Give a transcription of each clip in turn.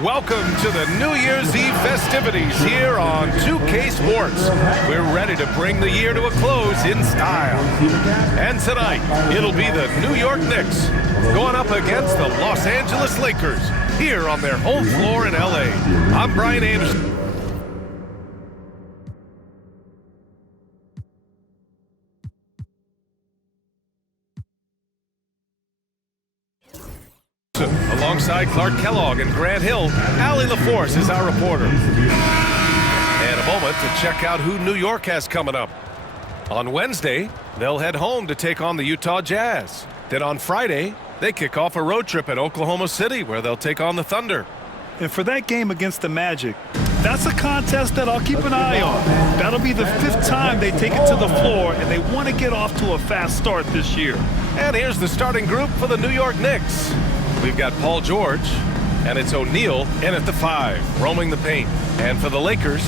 Welcome to the New Year's Eve festivities here on 2K Sports. We're ready to bring the year to a close in style. And tonight, it'll be the New York Knicks going up against the Los Angeles Lakers here on their home floor in LA. I'm Brian Anderson. Alongside Clark Kellogg and Grant Hill, Allie LaForce is our reporter. And a moment to check out who New York has coming up. On Wednesday, they'll head home to take on the Utah Jazz. Then on Friday, they kick off a road trip at Oklahoma City where they'll take on the Thunder. And for that game against the Magic, that's a contest that I'll keep an eye on. That'll be the 5th time they take it to the floor, and they want to get off to a fast start this year. And here's the starting group for the New York Knicks. We've got Paul George, and it's O'Neal in at the 5, roaming the paint. And for the Lakers,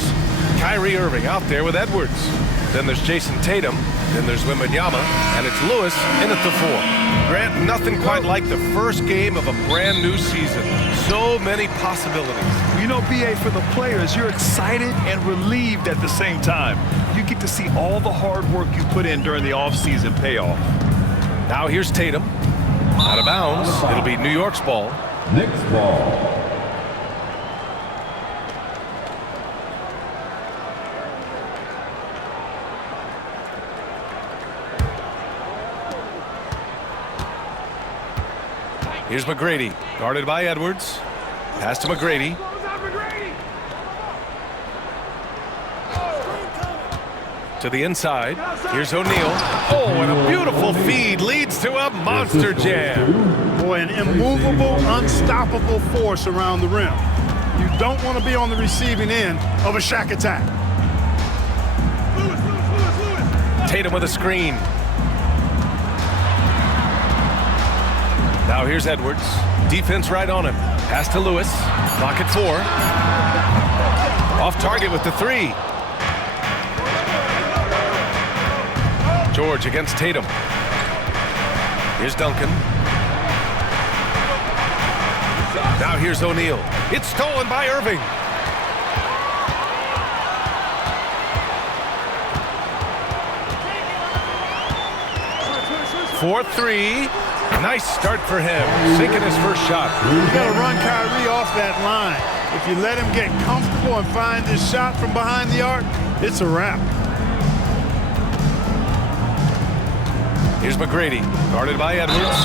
Kyrie Irving out there with Edwards. Then there's Jason Tatum, then there's Wembanyama, and it's Lewis in at the 4. Grant, nothing quite like the first game of a brand new season. So many possibilities. You know, BA, for the players, you're excited and relieved at the same time. You get to see all the hard work you put in during the offseason pay off. Now here's Tatum. Out of bounds. It'll be New York's ball. Knicks ball. Here's McGrady, guarded by Edwards. Pass to McGrady. To the inside. Here's O'Neal. Oh, and a beautiful feed leads to a monster jam. Boy, an immovable, unstoppable force around the rim. You don't want to be on the receiving end of a Shaq attack. Tatum with a screen. Now here's Edwards. Defense right on him. Pass to Lewis. Clock at 4. Off target with the 3. George against Tatum. Here's Duncan. Now here's O'Neal. It's stolen by Irving. For 3. Nice start for him. Sinking his first shot. You got to run Kyrie off that line. If you let him get comfortable and find his shot from behind the arc, it's a wrap. Here's McGrady, guarded by Edwards.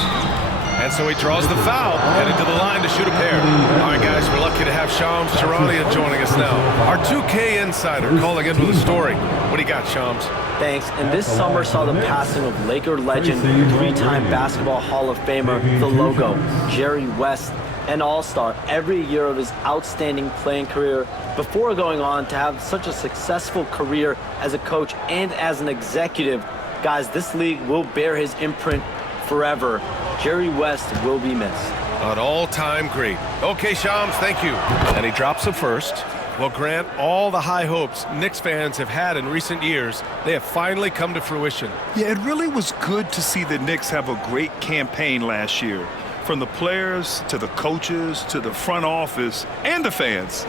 And so he draws the foul, headed to the line to shoot a pair. All right, guys, we're lucky to have Shams Charania joining us now. Our 2K insider calling in with a story. What do you got, Shams? Thanks. And this summer saw the passing of Laker legend, 3-time Basketball Hall of Famer, the Logo, Jerry West, an all-star every year of his outstanding playing career before going on to have such a successful career as a coach and as an executive. Guys, this league will bear his imprint forever. Jerry West will be missed. An all-time great. Okay, Shams, thank you. And he drops the first. Well, Grant, all the high hopes Knicks fans have had in recent years, they have finally come to fruition. Yeah, it really was good to see the Knicks have a great campaign last year. From the players to the coaches to the front office and the fans.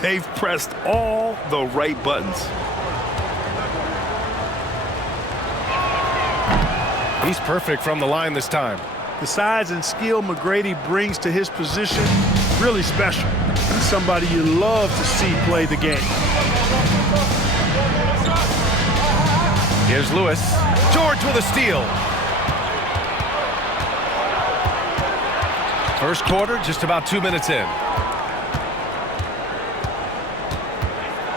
They've pressed all the right buttons. He's perfect from the line this time. The size and skill McGrady brings to his position, really special. He's somebody you love to see play the game. Here's Lewis. George with a steal. First quarter, just about 2 minutes in.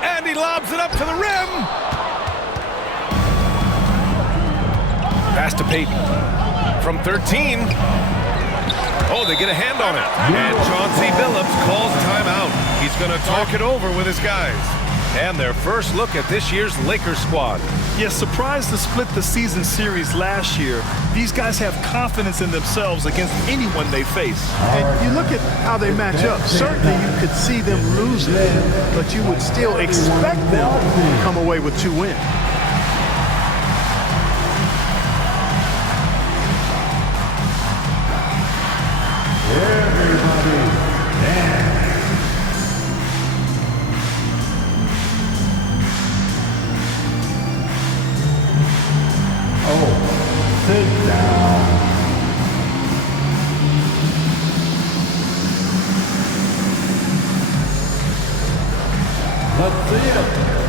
And he lobs it up to the rim. Pass to Peyton. From 13. Oh, they get a hand on it. And Chauncey Billups calls timeout. He's going to talk it over with his guys. And their first look at this year's Lakers squad. Yeah, surprised to split the season series last year. These guys have confidence in themselves against anyone they face. And you look at how they match up. Certainly you could see them losing, but you would still expect them to come away with 2 wins. Everybody dance. Let's see it.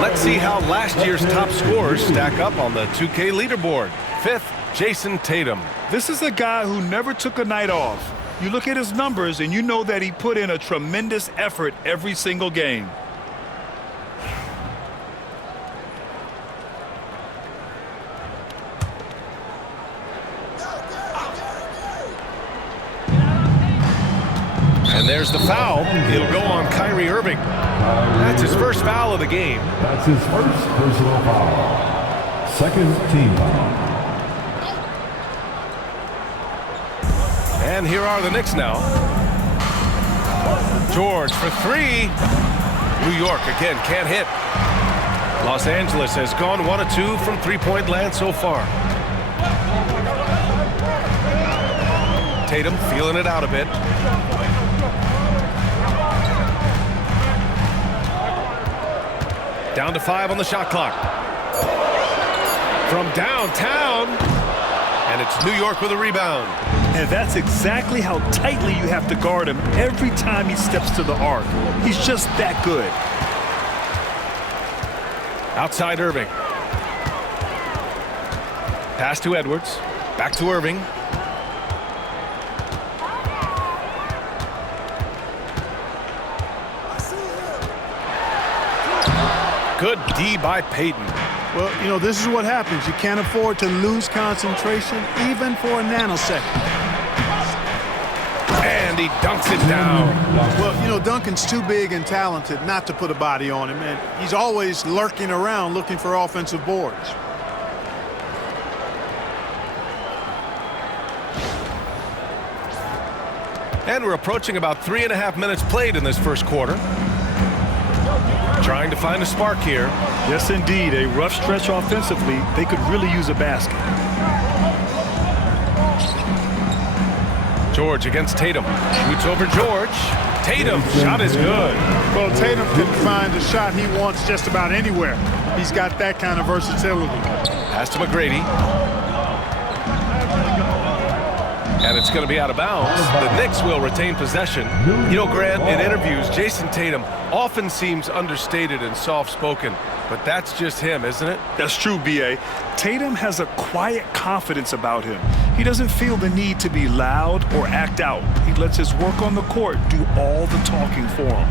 Let's see how last year's top scorers stack up on the 2K leaderboard. 5th, Jason Tatum. This is a guy who never took a night off. You look at his numbers and you know that he put in a tremendous effort every single game. And there's the foul. It'll go on Kyrie Irving. That's his first foul of the game. That's his first personal foul. Second team foul. And here are the Knicks now. George for three. New York again can't hit. Los Angeles has gone 1 of 2 from three-point land so far. Tatum feeling it out a bit. Down to 5 on the shot clock. From downtown. And it's New York with a rebound. And that's exactly how tightly you have to guard him every time he steps to the arc. He's just that good. Outside Irving. Pass to Edwards. Back to Irving. Good D by Payton. Well, you know, this is what happens. You can't afford to lose concentration even for a nanosecond. And he dunks it down. Well, you know, Duncan's too big and talented not to put a body on him, and he's always lurking around looking for offensive boards. And we're approaching about 3.5 minutes played in this first quarter. Trying to find a spark here. Yes, indeed. A rough stretch offensively. They could really use a basket. George against Tatum. Shoots over George. Tatum, shot is good. Well, Tatum can find a shot he wants just about anywhere. He's got that kind of versatility. Pass to McGrady. And it's going to be out of bounds. The Knicks will retain possession. You know, Grant, in interviews, Jason Tatum often seems understated and soft-spoken, but that's just him, isn't it? That's true, B.A. Tatum has a quiet confidence about him. He doesn't feel the need to be loud or act out. He lets his work on the court do all the talking for him.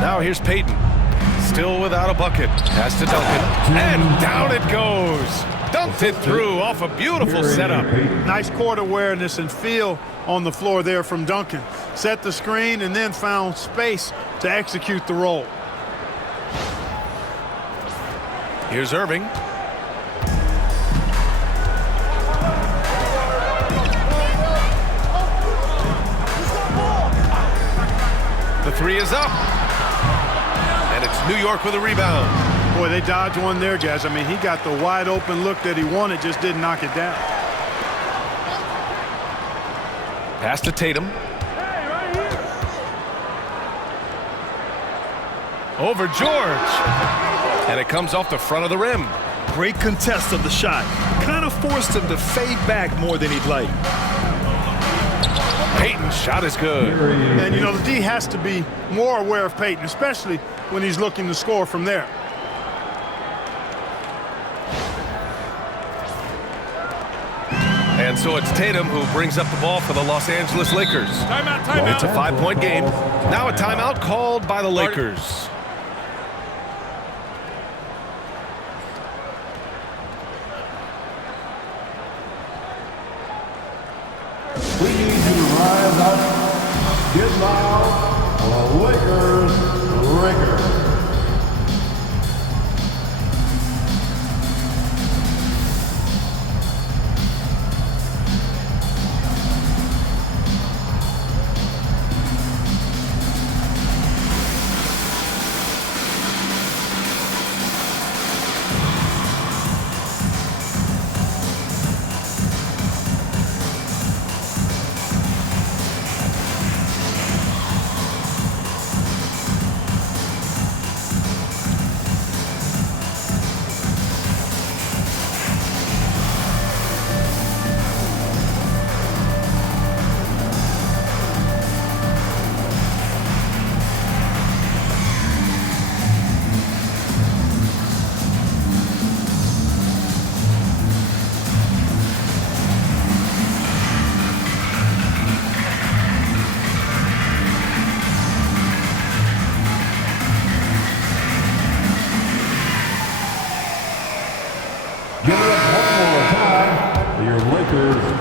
Now here's Payton. Still without a bucket. Pass to Duncan. And down it goes. Dunked it through off a beautiful setup. Nice court awareness and feel on the floor there from Duncan. Set the screen and then found space to execute the roll. Here's Irving. The three is up. And it's New York with a rebound. Boy, they dodged one there, guys. I mean, he got the wide open look that he wanted, just didn't knock it down. Pass to Tatum. Over George. And it comes off the front of the rim. Great contest of the shot. Kind of forced him to fade back more than he'd like. Payton's shot is good. And, you know, the D has to be more aware of Payton, especially when he's looking to score from there. And so it's Tatum who brings up the ball for the Los Angeles Lakers. Timeout. It's a 5-point game. Now a timeout called by the Lakers. We need you to rise up, get loud, for the Lakers.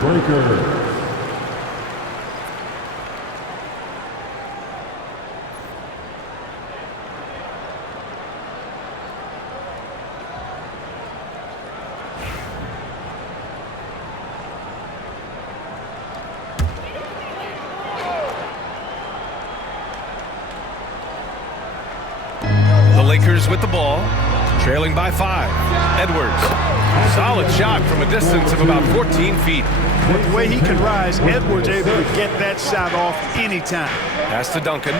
breaker. The Lakers with the ball, trailing by 5. Edwards, solid shot from a distance of about 14 feet. With the way he can rise, Edwards able to get that shot off anytime. Pass to Duncan.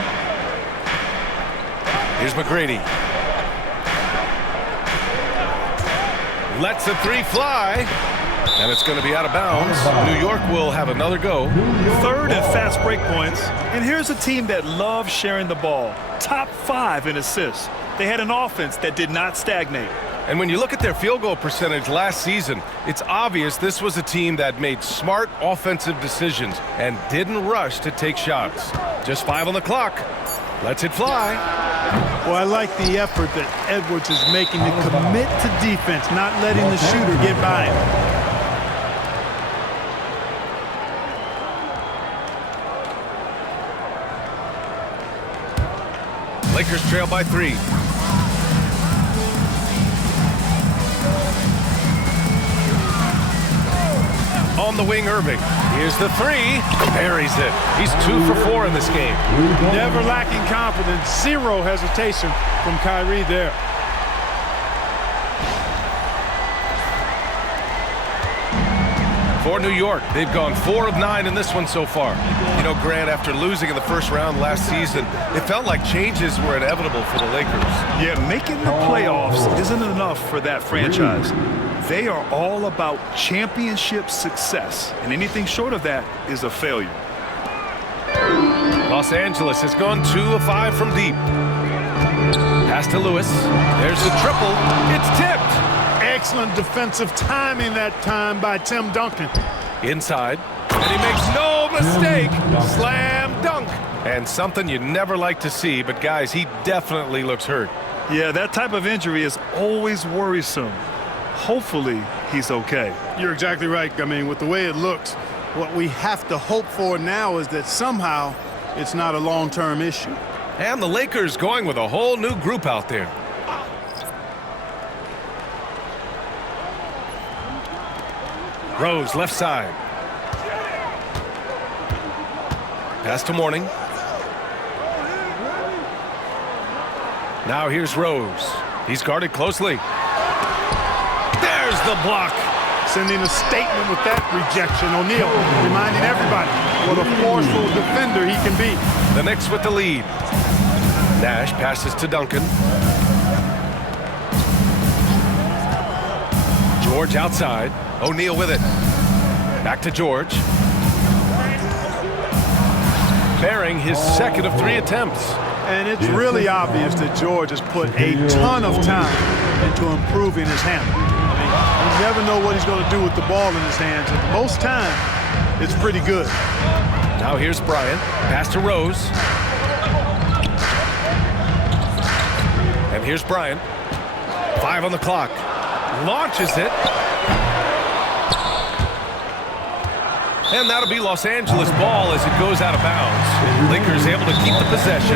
Here's McGrady. Lets the 3 fly. And it's going to be out of bounds. New York will have another go. Third and fast break points. And here's a team that loves sharing the ball. Top 5 in assists. They had an offense that did not stagnate. And when you look at their field goal percentage last season, it's obvious this was a team that made smart offensive decisions and didn't rush to take shots. Just 5 on the clock. Lets it fly. Well, I like the effort that Edwards is making to commit to defense, not letting the shooter get by him. Lakers trail by 3. On the wing, Irving. Here's the 3. Buries it. He's 2 for 4 in this game. Never lacking confidence. Zero hesitation from Kyrie there. For New York, they've gone 4 of 9 in this one so far. You know, Grant, after losing in the first round last season, it felt like changes were inevitable for the Lakers. Yeah, making the playoffs isn't enough for that franchise. They are all about championship success, and anything short of that is a failure. Los Angeles has gone 2 of 5 from deep. Pass to Lewis. There's the triple. It's tipped. Excellent defensive timing that time by Tim Duncan. Inside, and he makes no mistake. Slam dunk. And something you never like to see, but guys, he definitely looks hurt. Yeah, that type of injury is always worrisome. Hopefully, he's okay. You're exactly right. I mean, with the way it looks, what we have to hope for now is that somehow it's not a long-term issue. And the Lakers going with a whole new group out there. Rose, left side. Pass to Mourning. Now here's Rose. He's guarded closely. There's the block. Sending a statement with that rejection. O'Neal reminding everybody what a forceful defender he can be. The Knicks with the lead. Nash passes to Duncan. George outside. O'Neal with it. Back to George. Bearing his second of 3 attempts. And it's really obvious that George has put a ton of time into improving his handle. I mean, you never know what he's going to do with the ball in his hands. And most time, it's pretty good. Now here's Bryant. Pass to Rose. And here's Bryant. 5 on the clock. Launches it. And that'll be Los Angeles ball as it goes out of bounds. Lakers able to keep the possession.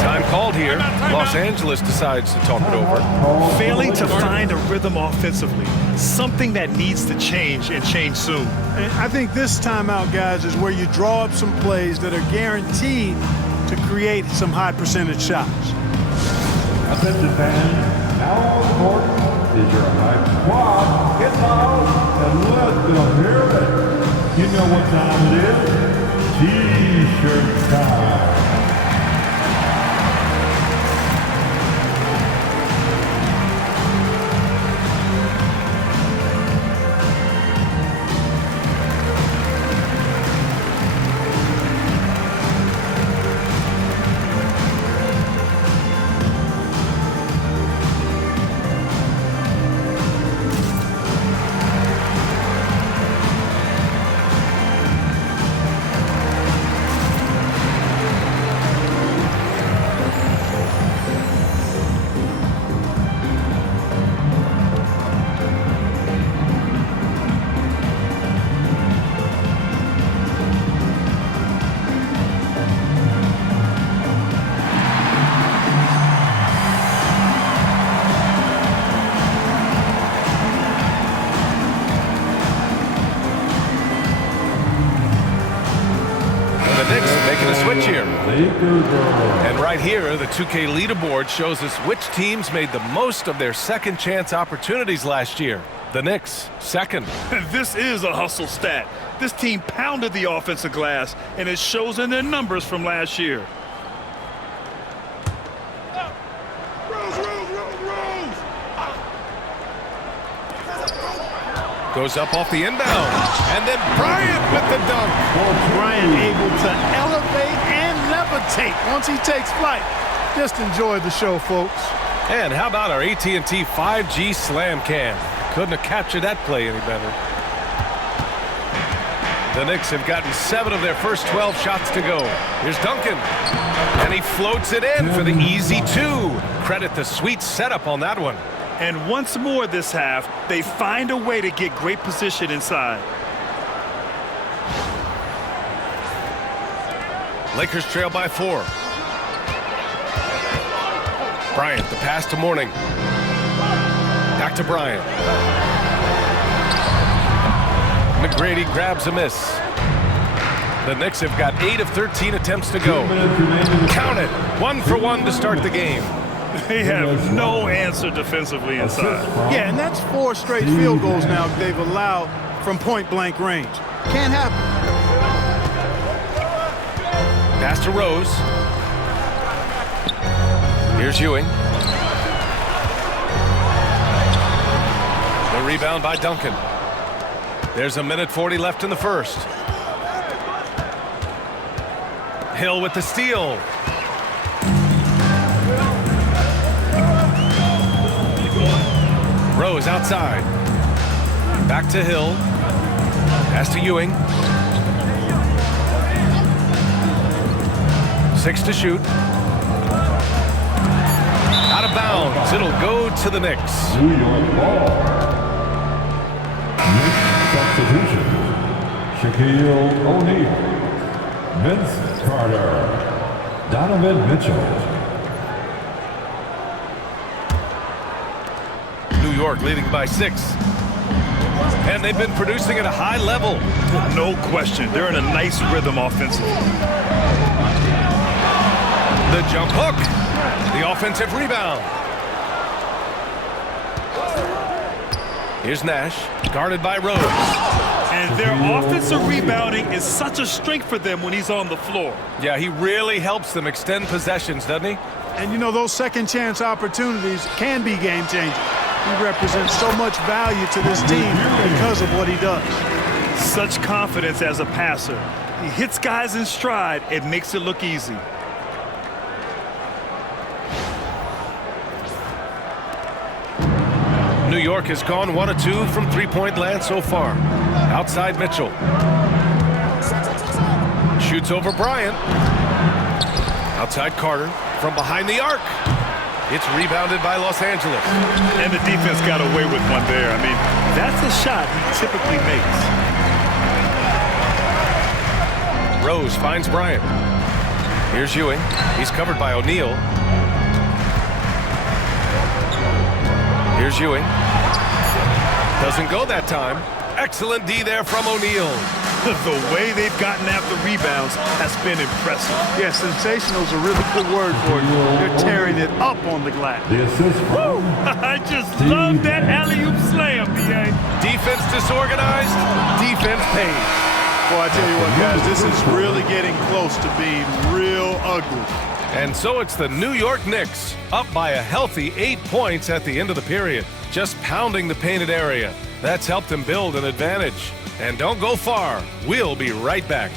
Time called here. Los Angeles decides to talk it over. Failing to find a rhythm offensively. Something that needs to change and change soon. And I think this timeout, guys, is where you draw up some plays that are guaranteed to create some high percentage shots. Attention fans, now on the court is your high squad. Get loud and let them hear it. You know what time it is? T-shirt time. Lakers are And right here, the 2K leaderboard shows us which teams made the most of their second chance opportunities last year. The Knicks, second. This is a hustle stat. This team pounded the offensive glass, and it shows in their numbers from last year. Goes up off the inbound. And then Bryant with the dunk. Bryant able to elevate and levitate once he takes flight. Just enjoy the show, folks. And how about our AT&T 5G slam cam? Couldn't have captured that play any better. The Knicks have gotten 7 of their first 12 shots to go. Here's Duncan. And he floats it in for the easy 2. Credit the sweet setup on that one. And once more this half, they find a way to get great position inside. Lakers trail by 4. Bryant, the pass to Mourning. Back to Bryant. McGrady grabs a miss. The Knicks have got 8 of 13 attempts to go. Count it. 1 for 1 to start the game. They have no answer defensively inside. Yeah, and that's 4 straight field goals now they've allowed from point-blank range. Can't happen. Pass to Rose. Here's Ewing. The rebound by Duncan. There's 1:40 left in the first. Hill with the steal. Rose outside. Back to Hill. Pass to Ewing. 6 to shoot. Out of bounds. It'll go to the Knicks. New York ball. Knicks substitution. Shaquille O'Neal. Vince Carter. Donovan Mitchell. New York leading by 6. And they've been producing at a high level. No question. They're in a nice rhythm offensively. The jump hook. The offensive rebound. Here's Nash, guarded by Rose. And their offensive rebounding is such a strength for them when he's on the floor. Yeah, he really helps them extend possessions, doesn't he? And you know, those second chance opportunities can be game changing. He represents so much value to this team because of what he does. Such confidence as a passer. He hits guys in stride. It makes it look easy. New York has gone 1 of 2 from three-point land so far. Outside Mitchell. Shoots over Bryant. Outside Carter from behind the arc. It's rebounded by Los Angeles. And the defense got away with one there. I mean, that's a shot he typically makes. Rose finds Bryant. Here's Ewing. He's covered by O'Neal. Here's Ewing. Doesn't go that time. Excellent D there from O'Neal. The way they've gotten after rebounds has been impressive. Yeah, sensational is a really good word for it. They're tearing it up on the glass. The assist from I just love that alley-oop slam, B.A. Defense disorganized. Defense paid. Boy, I tell you what, guys, this is really getting close to being real ugly. And so it's the New York Knicks up by a healthy 8 points at the end of the period. Just pounding the painted area. That's helped them build an advantage. And don't go far. We'll be right back.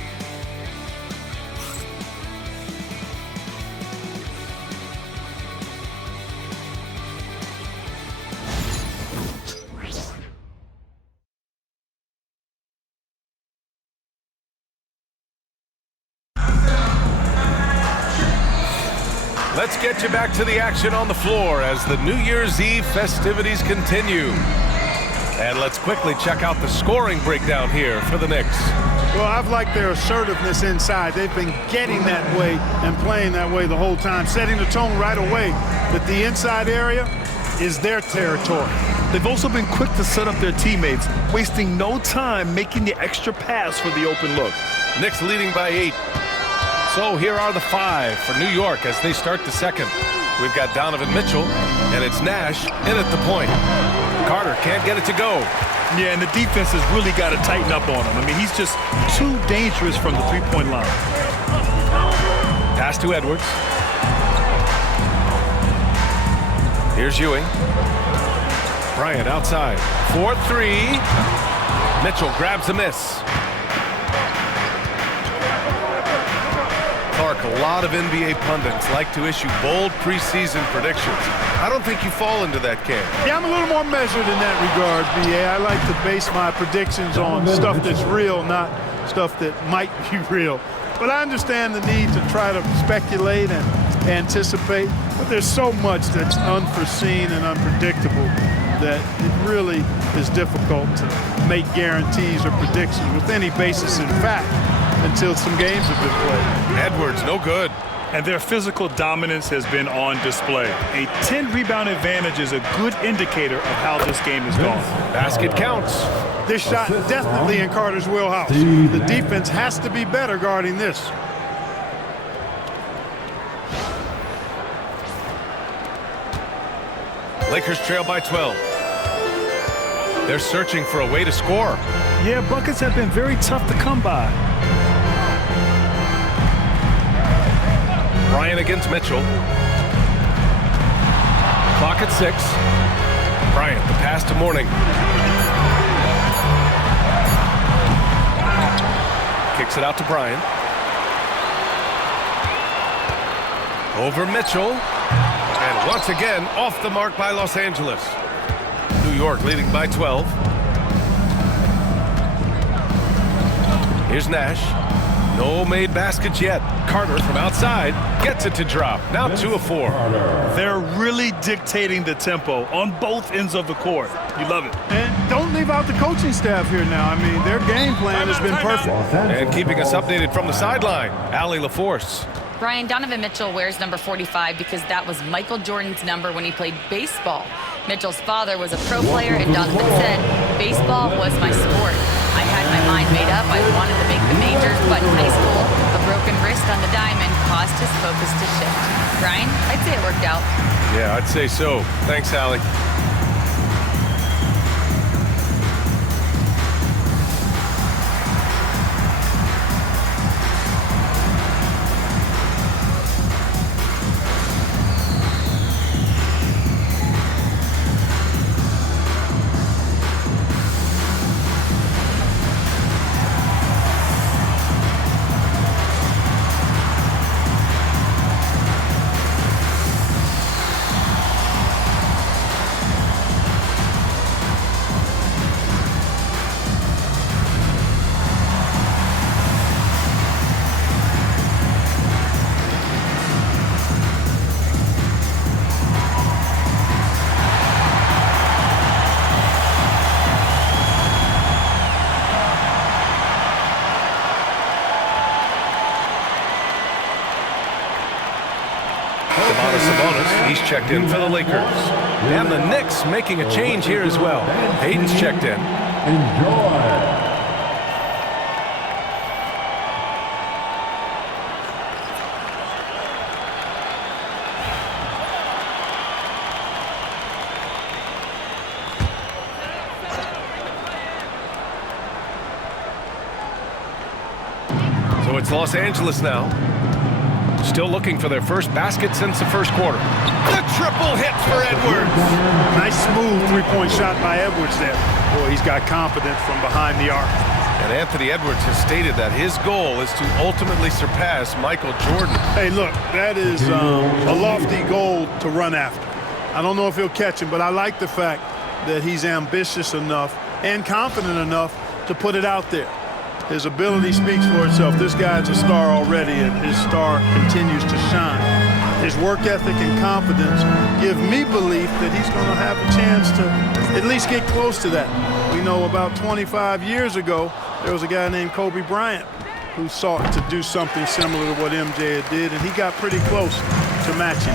Let's get you back to the action on the floor as the New Year's Eve festivities continue. And let's quickly check out the scoring breakdown here for the Knicks. Well, I've liked their assertiveness inside. They've been getting that way and playing that way the whole time, setting the tone right away that the inside area is their territory. They've also been quick to set up their teammates, wasting no time making the extra pass for the open look. Knicks leading by 8. So here are the 5 for New York as they start the second. We've got Donovan Mitchell, and it's Nash in at the point. Carter can't get it to go. Yeah, and the defense has really got to tighten up on him. I mean, he's just too dangerous from the three-point line. Pass to Edwards. Here's Ewing. Bryant outside. 4-3. Mitchell grabs a miss. Clark, a lot of NBA pundits like to issue bold preseason predictions. I don't think you fall into that camp. Yeah, I'm a little more measured in that regard, B.A. I like to base my predictions on stuff that's real, not stuff that might be real. But I understand the need to try to speculate and anticipate. But there's so much that's unforeseen and unpredictable that it really is difficult to make guarantees or predictions with any basis in fact until some games have been played. Edwards, no good. And their physical dominance has been on display. A 10-rebound advantage is a good indicator of how this game is going. Basket counts. This shot definitely in Carter's wheelhouse. The defense has to be better guarding this. Lakers trail by 12. They're searching for a way to score. Yeah, buckets have been very tough to come by. Bryant against Mitchell. Clock at 6. Bryant, the pass to Mourning. Kicks it out to Bryant. Over Mitchell. And once again, off the mark by Los Angeles. New York leading by 12. Here's Nash. No made baskets yet. Carter from outside gets it to drop. Now 2 of 4. They're really dictating the tempo on both ends of the court. You love it. And don't leave out the coaching staff here now. I mean, their game plan has been perfect. And keeping us updated from the sideline, Allie LaForce. Brian, Donovan Mitchell wears number 45 because that was Michael Jordan's number when he played baseball. Mitchell's father was a pro player, and Donovan said, "Baseball was my sport. I had my mind made up. I wanted to make the majors, but in high school, a broken wrist on the diamond caused his focus to shift." Brian, I'd say it worked out. Yeah, I'd say so. Thanks, Allie. He's checked in for the Lakers. And the Knicks making a change here as well. Hayden's checked in. Enjoy. So it's Los Angeles now. Still looking for their first basket since the first quarter. The triple hit for Edwards. Nice smooth three-point shot by Edwards there. Boy, he's got confidence from behind the arc. And Anthony Edwards has stated that his goal is to ultimately surpass Michael Jordan. Hey, look, that is a lofty goal to run after. I don't know if he'll catch him, but I like the fact that he's ambitious enough and confident enough to put it out there. His ability speaks for itself. This guy's a star already, and his star continues to shine. His work ethic and confidence give me belief that he's going to have a chance to at least get close to that. We know about 25 years ago, there was a guy named Kobe Bryant who sought to do something similar to what MJ did, and he got pretty close to matching.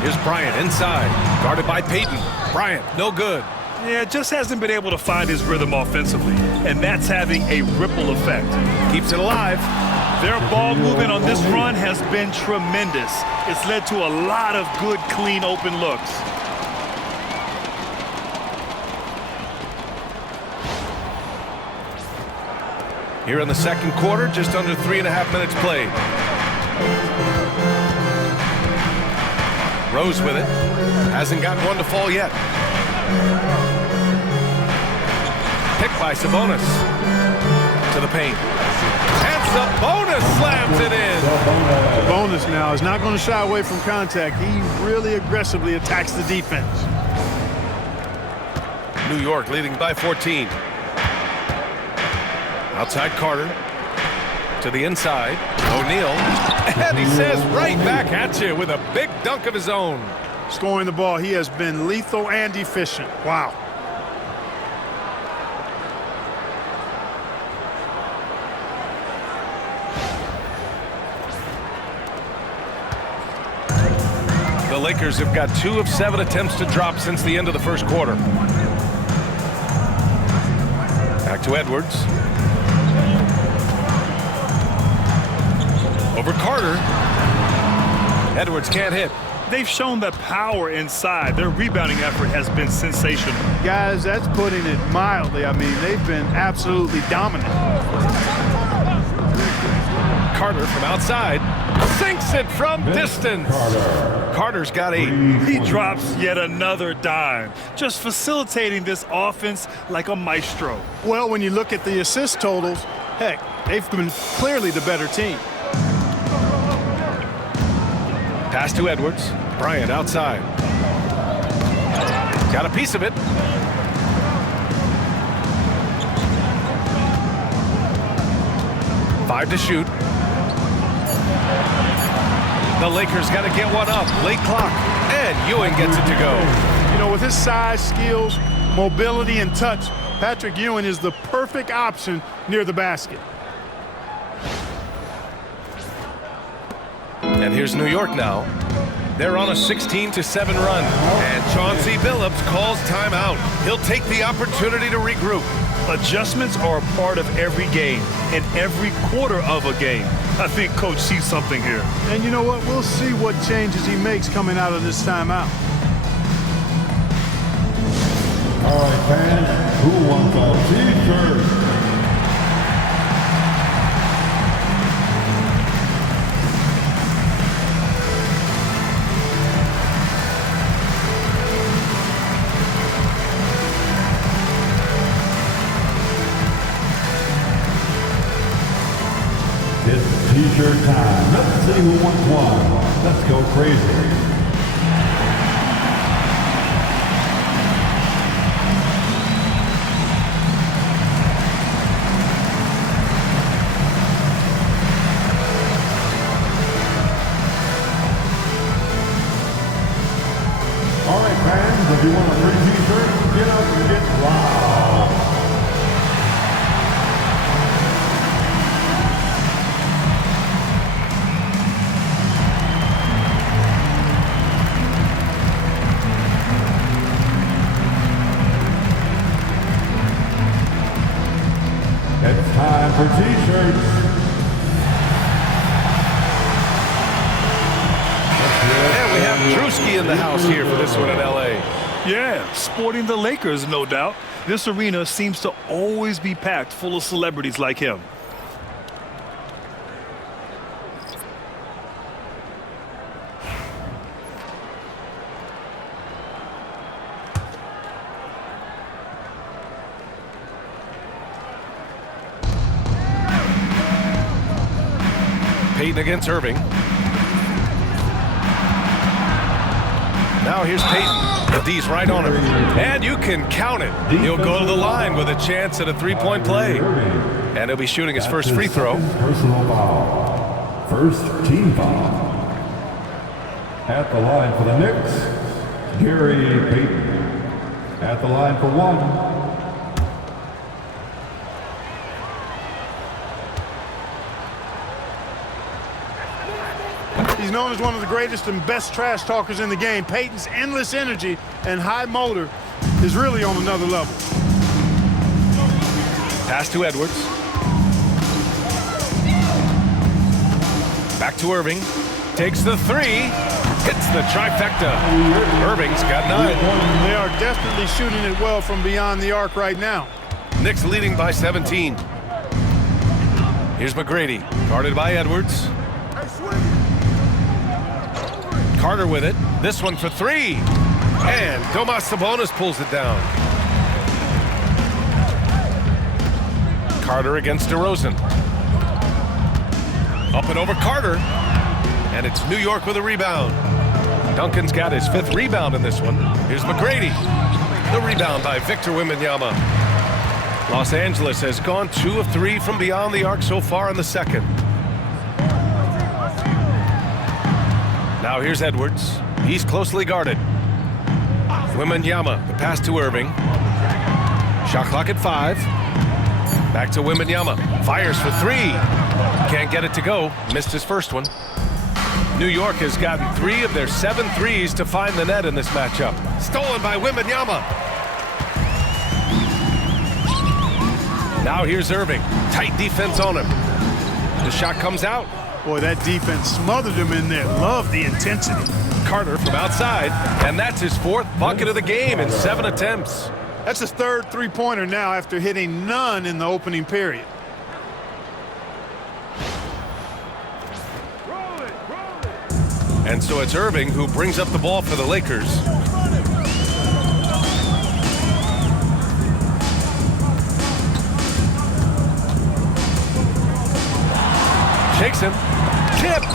Here's Bryant inside, guarded by Payton. Bryant, no good. Yeah, just hasn't been able to find his rhythm offensively, and that's having a ripple effect. Keeps it alive. Their ball movement on this run has been tremendous. It's led to a lot of good, clean, open looks. Here in the second quarter, just under 3.5 minutes played. Rose with it. Hasn't gotten one to fall yet. Picked by Sabonis. To the paint. And Sabonis slams it in. Sabonis now is not going to shy away from contact. He really aggressively attacks the defense. New York leading by 14. Outside Carter. To the inside. O'Neal. And he says right back at you with a big dunk of his own. Scoring the ball, he has been lethal and efficient. Wow. The Lakers have got 2 of 7 attempts to drop since the end of the first quarter. Back to Edwards. Over Carter. Edwards can't hit. They've shown the power inside. Their rebounding effort has been sensational. Guys, that's putting it mildly. I mean, they've been absolutely dominant. Carter from outside. Sinks it from distance. Carter's got 8. He drops yet another dime, just facilitating this offense like a maestro. Well, when you look at the assist totals, heck, they've been clearly the better team. Pass to Edwards. Bryant outside. Got a piece of it. Five to shoot. The Lakers got to get one up. Late clock. And Ewing gets it to go. You know, with his size, skills, mobility, and touch, Patrick Ewing is the perfect option near the basket. And here's New York now. They're on a 16-7 run. And Chauncey Billups calls timeout. He'll take the opportunity to regroup. Adjustments are a part of every game and every quarter of a game. I think Coach sees something here. And you know what? We'll see what changes he makes coming out of this timeout. All right, fans, who wants a T-shirt? It's T-shirt time. Let's see who wants one. Let's go crazy. All right, fans, if you want a free T-shirt, get up and get loud. It's time for T-shirts. And we have Drewski in the house here for this one in L.A. Yeah, sporting the Lakers, no doubt. This arena seems to always be packed full of celebrities like him. Payton against Irving. Now here's Tatum. The D's right on him. And you can count it. He'll go to the line with a chance at a three-point play. And he'll be shooting his first free throw. Personal foul. First team foul. At the line for the Knicks, Gary Payton. At the line for one. He's known as one of the greatest and best trash talkers in the game. Payton's endless energy and high motor is really on another level. Pass to Edwards. Back to Irving. Takes the three. Hits the trifecta. Irving's got 9. They are definitely shooting it well from beyond the arc right now. Knicks leading by 17. Here's McGrady. Guarded by Edwards. Carter with it. This one for 3. And Domas Sabonis pulls it down. Carter against DeRozan. Up and over Carter. And it's New York with a rebound. Duncan's got his 5th rebound in this one. Here's McGrady. The rebound by Victor Wembanyama. Los Angeles has gone 2 of 3 from beyond the arc so far in the second. Now here's Edwards. He's closely guarded. Wembanyama, the pass to Irving. Shot clock at 5. Back to Wembanyama. Fires for 3. Can't get it to go. Missed his first one. New York has gotten 3 of their 7 threes to find the net in this matchup. Stolen by Wembanyama. Now here's Irving. Tight defense on him. The shot comes out. Boy, that defense smothered him in there. Love the intensity. Carter from outside, and that's his 4th bucket of the game in 7 attempts. That's his 3rd three-pointer now after hitting none in the opening period. And so it's Irving who brings up the ball for the Lakers. Shakes him. Tipped.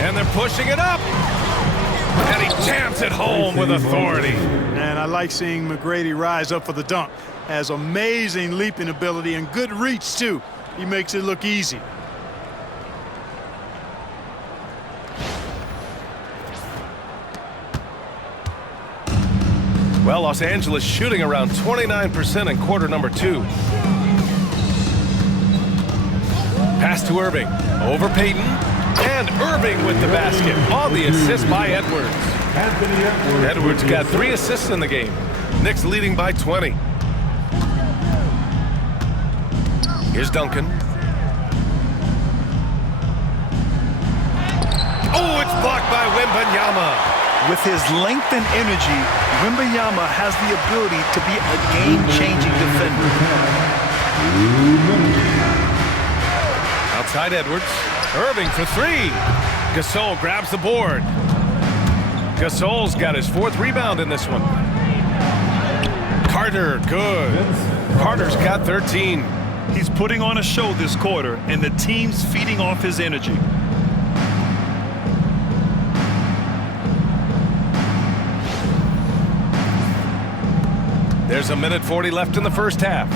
And they're pushing it up. And he jams it home with authority. And I like seeing McGrady rise up for the dunk. Has amazing leaping ability and good reach, too. He makes it look easy. Well, Los Angeles shooting around 29% in quarter number 2. Pass to Irving. Over Payton. And Irving with the basket on the assist by Edwards. Edwards got 3 assists in the game. Knicks leading by 20. Here's Duncan. Oh, it's blocked by Wembanyama. With his length and energy, Wembanyama has the ability to be a game-changing defender. Outside Edwards. Irving for 3. Gasol grabs the board. Gasol's got his 4th rebound in this one. Carter, good. Carter's got 13. He's putting on a show this quarter, and the team's feeding off his energy. There's a minute 40 left in the first half.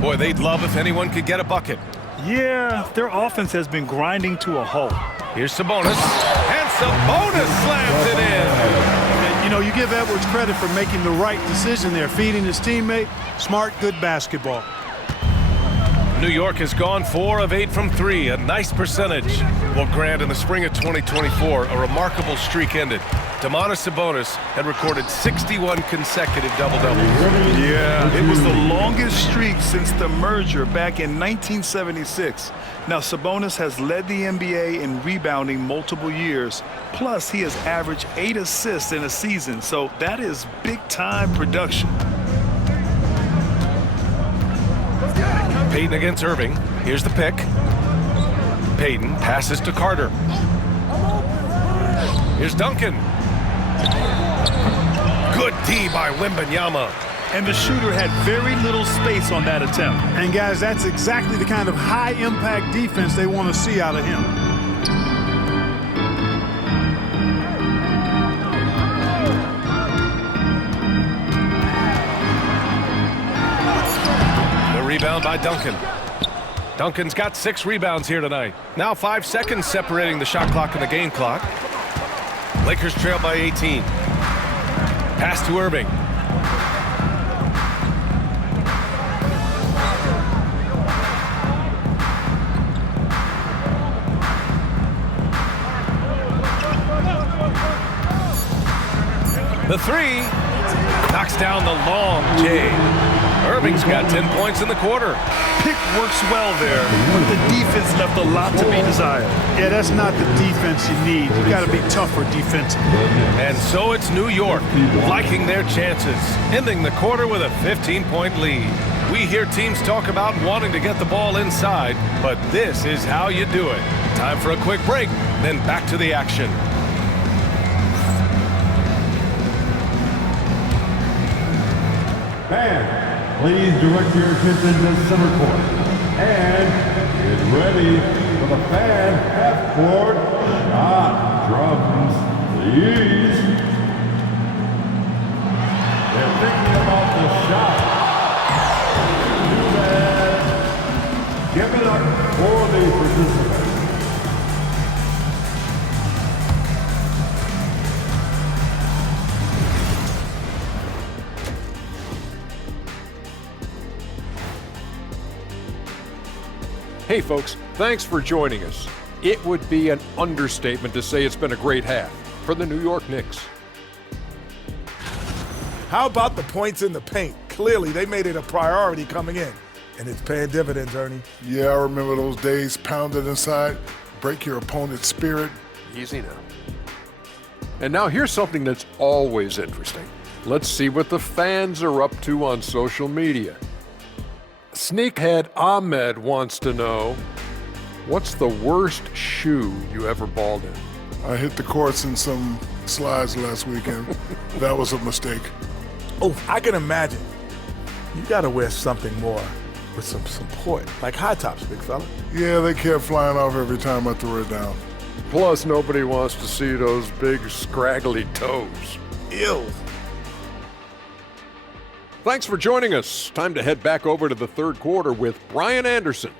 Boy, they'd love if anyone could get a bucket. Yeah, their offense has been grinding to a halt. Here's Sabonis. And Sabonis slams it in. And, you know, you give Edwards credit for making the right decision there, feeding his teammate. Smart, good basketball. New York has gone 4 of 8 from 3, a nice percentage. Well, Grant, in the spring of 2024, a remarkable streak ended. Domantas Sabonis had recorded 61 consecutive double-doubles. Yeah, it was the longest streak since the merger back in 1976. Now, Sabonis has led the NBA in rebounding multiple years. Plus, he has averaged 8 assists in a season, so that is big-time production. Payton against Irving. Here's the pick. Payton passes to Carter. Here's Duncan. Good D by Wembanyama. And the shooter had very little space on that attempt. And, guys, that's exactly the kind of high-impact defense they want to see out of him. Rebound by Duncan. Duncan's got 6 rebounds here tonight. Now 5 seconds separating the shot clock and the game clock. Lakers trail by 18. Pass to Irving. The three. Knocks down the long J. Irving's got 10 points in the quarter. Pick works well there, but the defense left a lot to be desired. Yeah, that's not the defense you need. You got to be tougher defensively. And so it's New York, liking their chances, ending the quarter with a 15-point lead. We hear teams talk about wanting to get the ball inside, but this is how you do it. Time for a quick break, then back to the action. Fans, please direct your attention to center court. And get ready for the fan half-court shot. Drums, please. They're thinking about the shot. Give it up for the participants. Hey folks, thanks for joining us. It would be an understatement to say it's been a great half for the New York Knicks. How about the points in the paint? Clearly, they made it a priority coming in, and it's paying dividends, Ernie. Yeah, I remember those days pounded inside. Break your opponent's spirit. Easy now. And now here's something that's always interesting. Let's see what the fans are up to on social media. Sneakhead Ahmed wants to know, what's the worst shoe you ever balled in? I hit the courts in some slides last weekend. That was a mistake. Oh, I can imagine. You got to wear something more with some support, like high tops, big fella. Yeah, they kept flying off every time I threw it down. Plus, nobody wants to see those big, scraggly toes. Ew. Thanks for joining us. Time to head back over to the third quarter with Brian Anderson.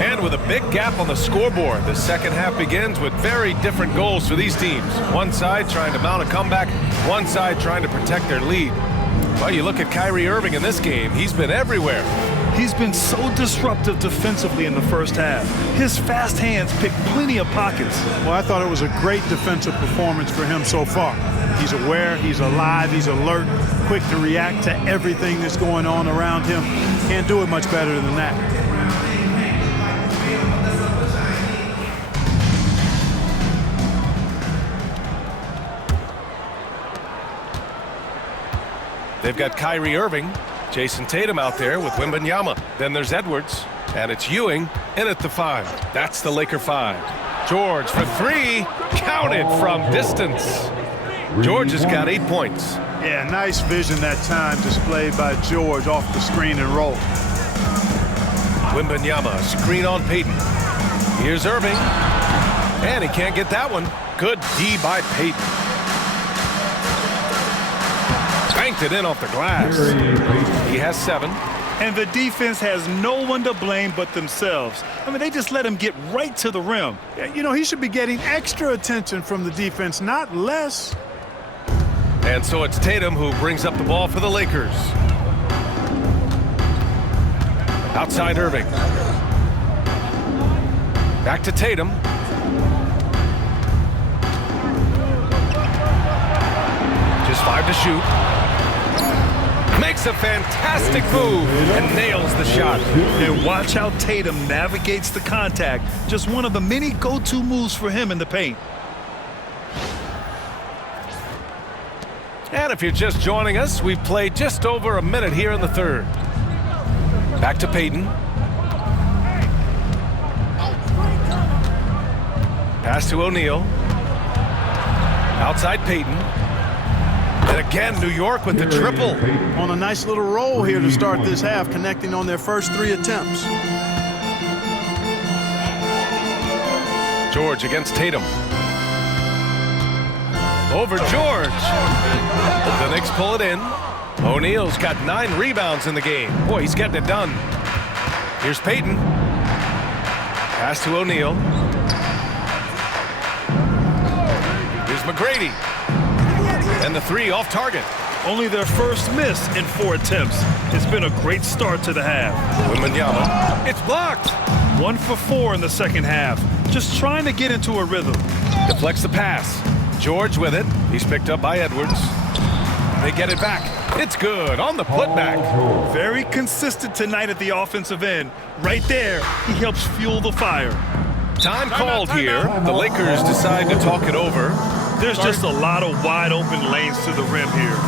And with a big gap on the scoreboard, the second half begins with very different goals for these teams. One side trying to mount a comeback, one side trying to protect their lead. Well, you look at Kyrie Irving in this game, he's been everywhere. He's been so disruptive defensively in the first half. His fast hands pick plenty of pockets. Well, I thought it was a great defensive performance for him so far. He's aware, he's alive, he's alert, quick to react to everything that's going on around him. Can't do it much better than that. They've got Kyrie Irving, Jason Tatum out there with Wembanyama. Then there's Edwards, and it's Ewing in at the 5. That's the Laker 5. George for 3, counted from distance. George has got 8 points. Yeah, nice vision that time displayed by George off the screen and roll. Wembanyama, screen on Payton. Here's Irving, and he can't get that one. Good D by Payton. Banked it in off the glass. He has 7. And the defense has no one to blame but themselves. I mean, they just let him get right to the rim. You know, he should be getting extra attention from the defense, not less. And so it's Tatum who brings up the ball for the Lakers. Outside Irving. Back to Tatum. Just 5 to shoot. Makes a fantastic move and nails the shot. And watch how Tatum navigates the contact. Just one of the many go-to moves for him in the paint. And if you're just joining us, we've played just over a minute here in the third. Back to Payton. Pass to O'Neal. Outside Payton. And again, New York with the triple. On a nice little roll here to start this half, connecting on their first 3 attempts. George against Tatum. Over George. The Knicks pull it in. O'Neal's got 9 rebounds in the game. Boy, he's getting it done. Here's Payton. Pass to O'Neal. Here's McGrady. And the 3 off target. only their first miss in 4 attempts. It's been a great start to the half. Wembanyama. It's blocked. 1 for 4 in the second half. Just trying to get into a rhythm. Deflects the pass. George with it. He's picked up by Edwards. They get it back. It's good on the putback. Very consistent tonight at the offensive end. Right there, he helps fuel the fire. Time called here. The Lakers decide to talk it over. There's just a lot of wide open lanes to the rim here.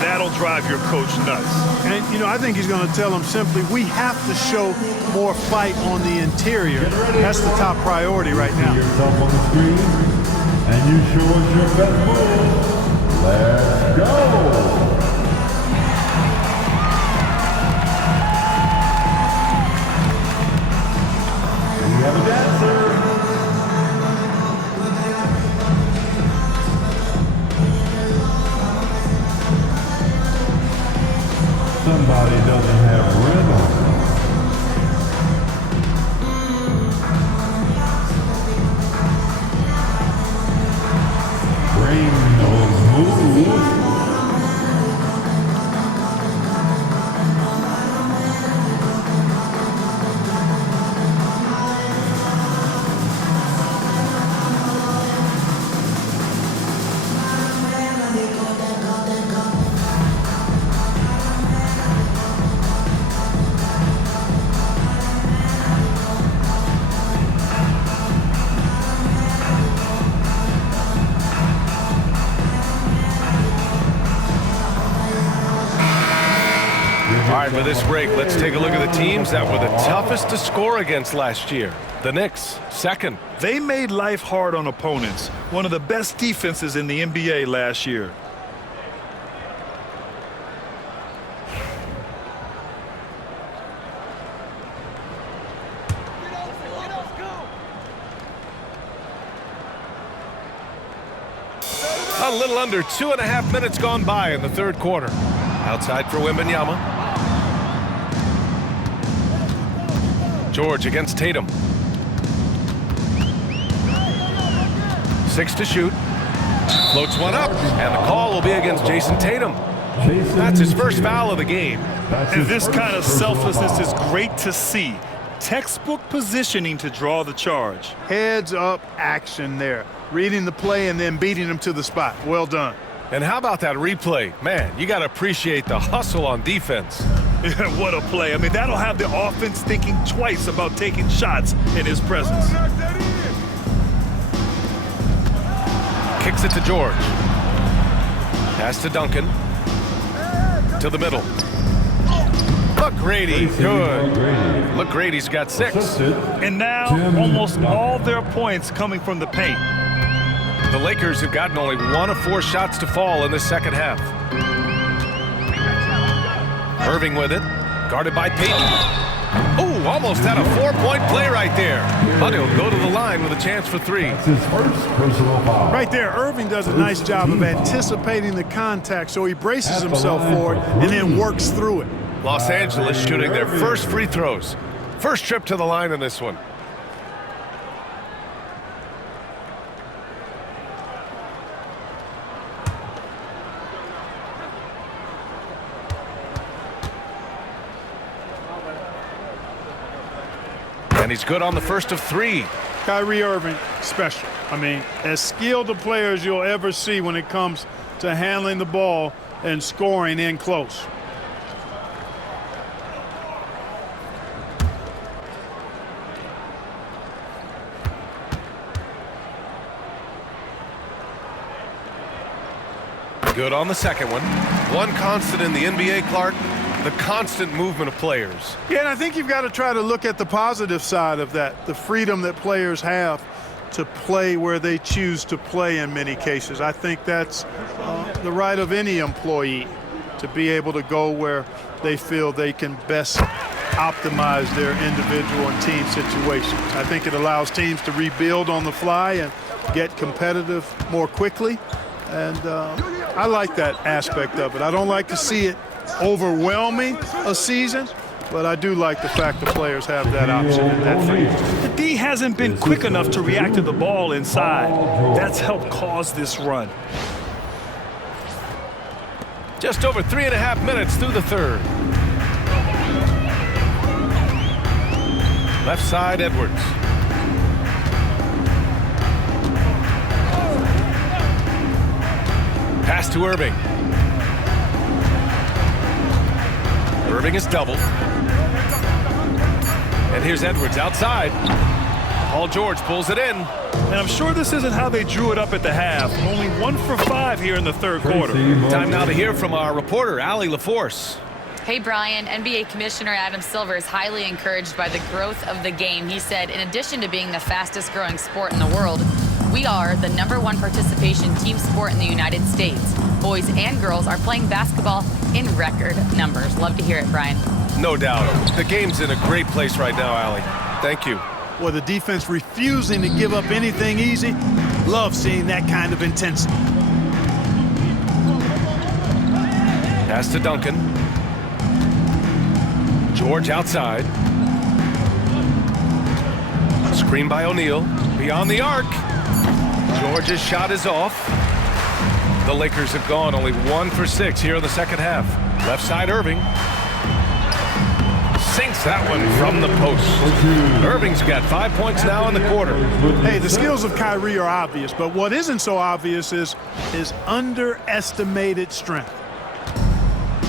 That'll drive your coach nuts. And, you know, I think he's going to tell them simply, we have to show more fight on the interior. That's the top priority right now. Yourself on the screen, and you show us your best move. Let's go. We have a dancer. Somebody doesn't have rhythm. Bring those moves. All right, for this break, let's take a look at the teams that were the toughest to score against last year. The Knicks, second. They made life hard on opponents. One of the best defenses in the NBA last year. A little under 2.5 minutes gone by in the third quarter. Outside for Wembanyama. George against Tatum. 6 to shoot. Floats one up, and the call will be against Jason Tatum. That's his first foul of the game. And this kind of selflessness is great to see. Textbook positioning to draw the charge. Heads up action there. Reading the play and then beating them to the spot. Well done. And how about that replay? Man, you got to appreciate the hustle on defense. What a play. I mean, that'll have the offense thinking twice about taking shots in his presence. Kicks it to George. Pass to Duncan. To the middle. McGrady, good. McGrady's got 6. And now, almost all their points coming from the paint. The Lakers have gotten only 1 of 4 shots to fall in the second half. Irving with it, guarded by Payton. Oh, almost had a 4-point play right there. But he'll go to the line with a chance for 3. That's his first personal foul. Right there, Irving does a nice job of anticipating the contact, so he braces himself for it and then works through it. Los Angeles shooting their first free throws. First trip to the line in this one. And he's good on the first of 3. Kyrie Irving, special. I mean, as skilled a player as you'll ever see when it comes to handling the ball and scoring in close. Good on the second one. One constant in the NBA, Clark, the constant movement of players. Yeah, and I think you've got to try to look at the positive side of that, the freedom that players have to play where they choose to play in many cases. I think that's the right of any employee to be able to go where they feel they can best optimize their individual and team situations. I think it allows teams to rebuild on the fly and get competitive more quickly. And I like that aspect of it. I don't like to see it overwhelming a season, but I do like the fact the players have that option and that freedom. The D hasn't been quick enough to react to the ball inside. That's helped cause this run. Just over 3.5 minutes through the third. Left side, Edwards. Pass to Irving. Irving is doubled. And here's Edwards outside. Paul George pulls it in. And I'm sure this isn't how they drew it up at the half. Only 1 for 5 here in the third quarter. Time now to hear from our reporter, Allie LaForce. Hey, Brian, NBA Commissioner Adam Silver is highly encouraged by the growth of the game. He said, in addition to being the fastest growing sport in the world, we are the #1 participation team sport in the United States. Boys and girls are playing basketball in record numbers. Love to hear it, Brian. No doubt. The game's in a great place right now, Allie. Thank you. Well, the defense refusing to give up anything easy. Love seeing that kind of intensity. Pass to Duncan. George outside. Screen by O'Neal. Beyond the arc. George's shot is off. The Lakers have gone only 1 for 6 here in the second half. Left side, Irving. Sinks that one from the post. Irving's got 5 points now in the quarter. Hey, the skills of Kyrie are obvious, but what isn't so obvious is his underestimated strength.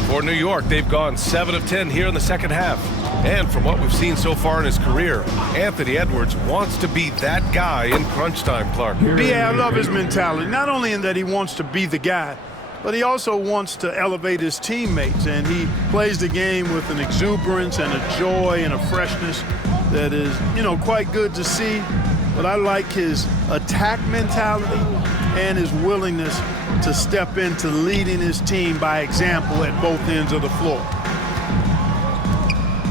For New York, they've gone 7 of 10 here in the second half. And from what we've seen so far in his career, Anthony Edwards wants to be that guy in crunch time, Clark. Yeah, I love his mentality. Not only in that he wants to be the guy, but he also wants to elevate his teammates. And he plays the game with an exuberance and a joy and a freshness that is, quite good to see. But I like his attack mentality and his willingness to step into leading his team by example at both ends of the floor.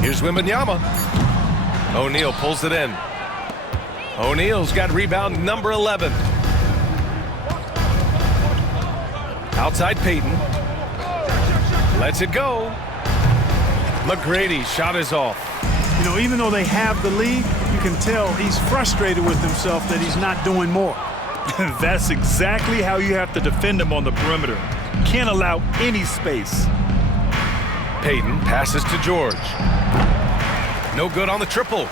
Here's Wembanyama. O'Neal pulls it in. O'Neal's got rebound number 11. Outside Payton. Lets it go. McGrady's shot is off. Even though they have the lead, you can tell he's frustrated with himself that he's not doing more. That's exactly how you have to defend him on the perimeter. Can't allow any space. Payton passes to George. No good on the triple.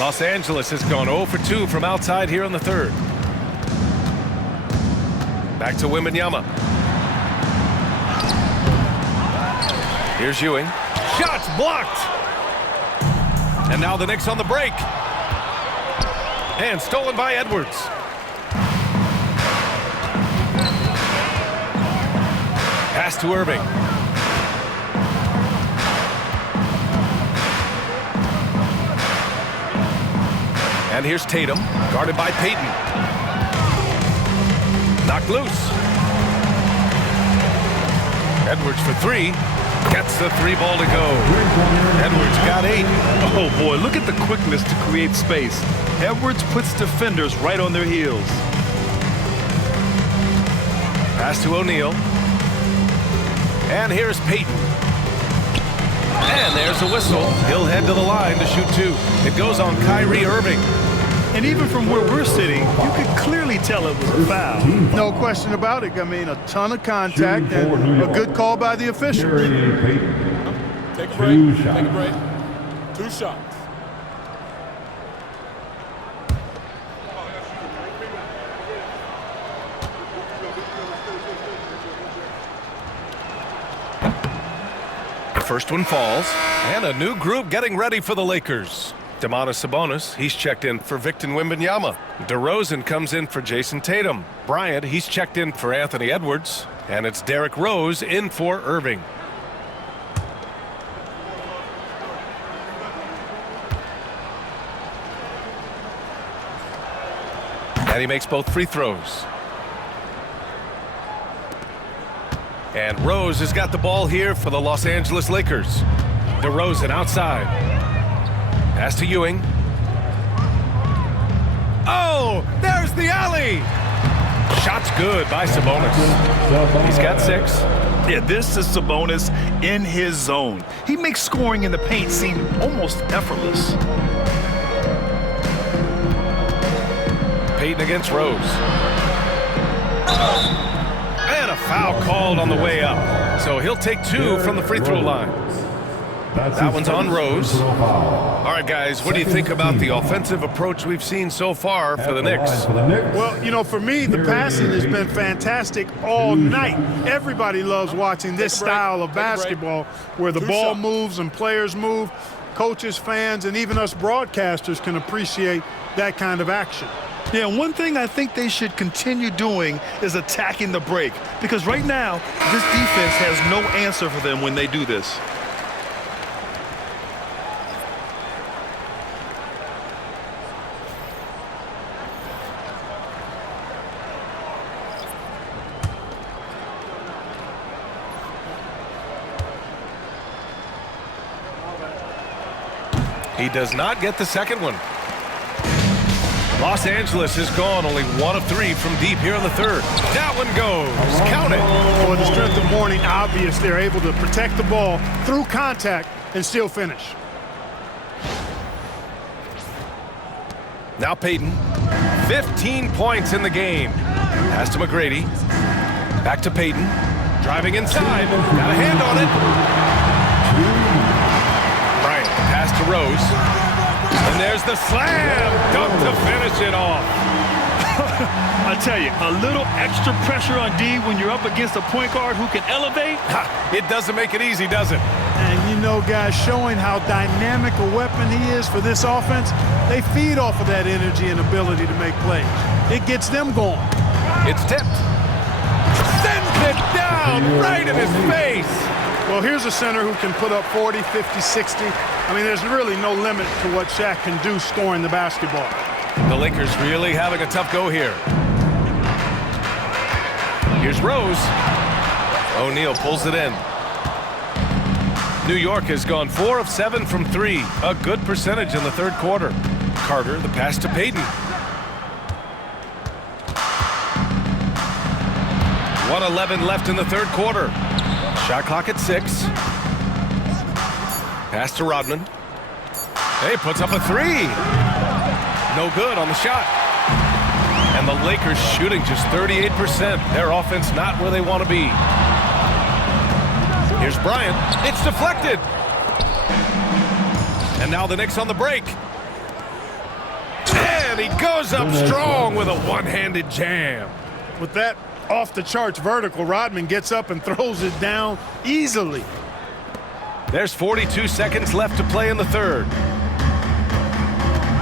Los Angeles has gone 0 for 2 from outside here in the third. Back to Wembanyama. Here's Ewing. Shots blocked. And now the Knicks on the break. And stolen by Edwards. Pass to Irving. And here's Tatum, guarded by Payton. Knocked loose. Edwards for 3. Gets the 3 ball to go. Edwards got 8. Oh, boy, look at the quickness to create space. Edwards puts defenders right on their heels. Pass to O'Neal. And here's Payton. And there's a whistle. He'll head to the line to shoot 2. It goes on Kyrie Irving. And even from where we're sitting, you could clearly tell it was a foul. No question about it. I mean, a ton of contact and a good call by the officials. Take a break. Take a break. 2 shots. The first one falls. And a new group getting ready for the Lakers. Domantas Sabonis, he's checked in for Victor Wembanyama. DeRozan comes in for Jason Tatum. Bryant, he's checked in for Anthony Edwards. And it's Derrick Rose in for Irving. And he makes both free throws. And Rose has got the ball here for the Los Angeles Lakers. DeRozan outside. Pass to Ewing. Oh, there's the alley. Shot's good by Sabonis. He's got 6. Yeah, this is Sabonis in his zone. He makes scoring in the paint seem almost effortless. Payton against Rose. And a a foul called on the way up. So he'll take 2 from the free throw line. That one's on Rose. All right, guys, what do you think about the offensive approach we've seen so far for the Knicks? Well, you know, for me, the passing has been fantastic all night. Everybody loves watching this style of basketball where the ball moves and players move. Coaches, fans, and even us broadcasters can appreciate that kind of action. Yeah, one thing I think they should continue doing is attacking the break, because right now, this defense has no answer for them when they do this. He does not get the second one. Los Angeles has gone only 1 of 3 from deep here in the third. That one goes. Count it. For the strength of morning, obvious they're able to protect the ball through contact and still finish. Now Payton. 15 points in the game. Pass to McGrady. Back to Payton. Driving inside. Got a hand on it. Bryant. Pass to Rose. And there's the slam dunk to finish it off. I tell you, a little extra pressure on D when you're up against a point guard who can elevate. It doesn't make it easy, does it? And you know, guys, showing how dynamic a weapon he is for this offense, they feed off of that energy and ability to make plays. It gets them going. It's tipped. Sends it down right in his face. Well, here's a center who can put up 40, 50, 60. I mean, there's really no limit to what Shaq can do scoring the basketball. The Lakers really having a tough go here. Here's Rose. O'Neal pulls it in. New York has gone 4 of 7 from 3. A good percentage in the third quarter. Carter, the pass to Payton. 1:11 left in the third quarter. Shot clock at 6. Pass to Rodman. Hey, puts up a 3. No good on the shot. And the Lakers shooting just 38%. Their offense not where they want to be. Here's Bryant. It's deflected. And now the Knicks on the break. And he goes up strong with a one-handed jam. With that off-the-charts vertical, Rodman gets up and throws it down easily. There's 42 seconds left to play in the third.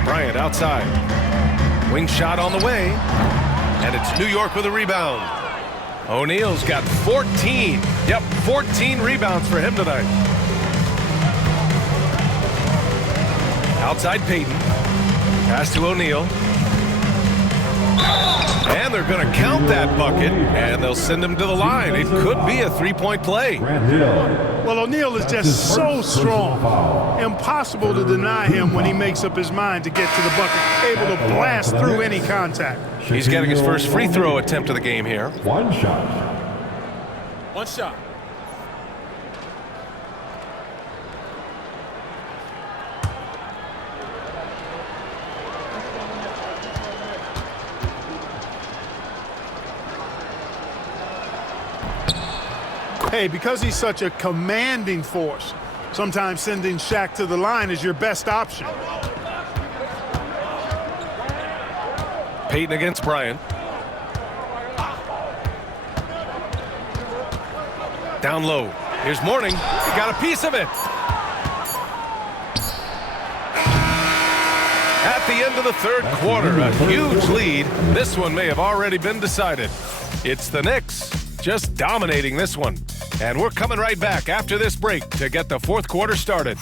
Bryant outside. Wing shot on the way. And it's New York with a rebound. O'Neal's got 14. Yep, 14 rebounds for him tonight. Outside Payton. Pass to O'Neal. And they're going to count that bucket, and they'll send him to the line. It could be a three-point play. Well, O'Neal is just so strong. Impossible to deny him when he makes up his mind to get to the bucket, able to blast through any contact. He's getting his first free throw attempt of the game here. One shot. One shot. Hey, because he's such a commanding force, sometimes sending Shaq to the line is your best option. Payton against Bryant. Down low. Here's Mourning. He got a piece of it. At the end of the third quarter, a huge lead. This one may have already been decided. It's the Knicks just dominating this one. And we're coming right back after this break to get the fourth quarter started.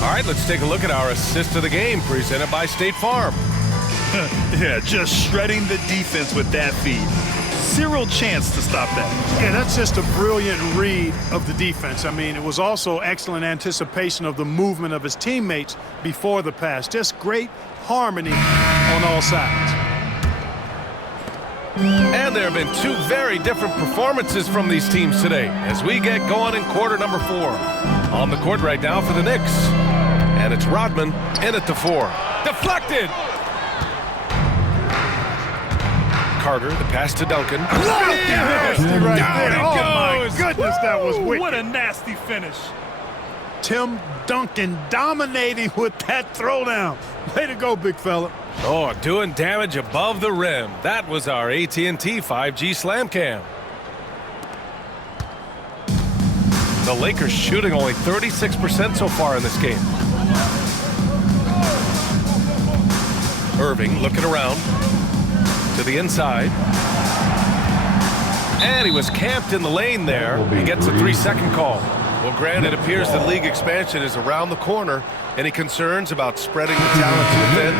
All right, let's take a look at our assist of the game presented by State Farm. Yeah, just shredding the defense with that feed. Zero chance to stop that. Yeah, that's just a brilliant read of the defense. I mean, it was also excellent anticipation of the movement of his teammates before the pass. Just great harmony on all sides. And there have been two very different performances from these teams today as we get going in quarter number 4. On the court right now for the Knicks. And it's Rodman in at the 4. Deflected! Carter, the pass to Duncan. Nasty right Down there. it Oh, goes. my goodness, that was wicked. What a nasty finish. Tim Duncan dominating with that throwdown. Way to go, big fella. Oh, doing damage above the rim. That was our AT&T 5G Slam Cam. The Lakers shooting only 36% so far in this game. Irving looking around to the inside. And he was camped in the lane there. He gets a 3-second call. Well, Grant, it appears that league expansion is around the corner. Any concerns about spreading the talent to the thin?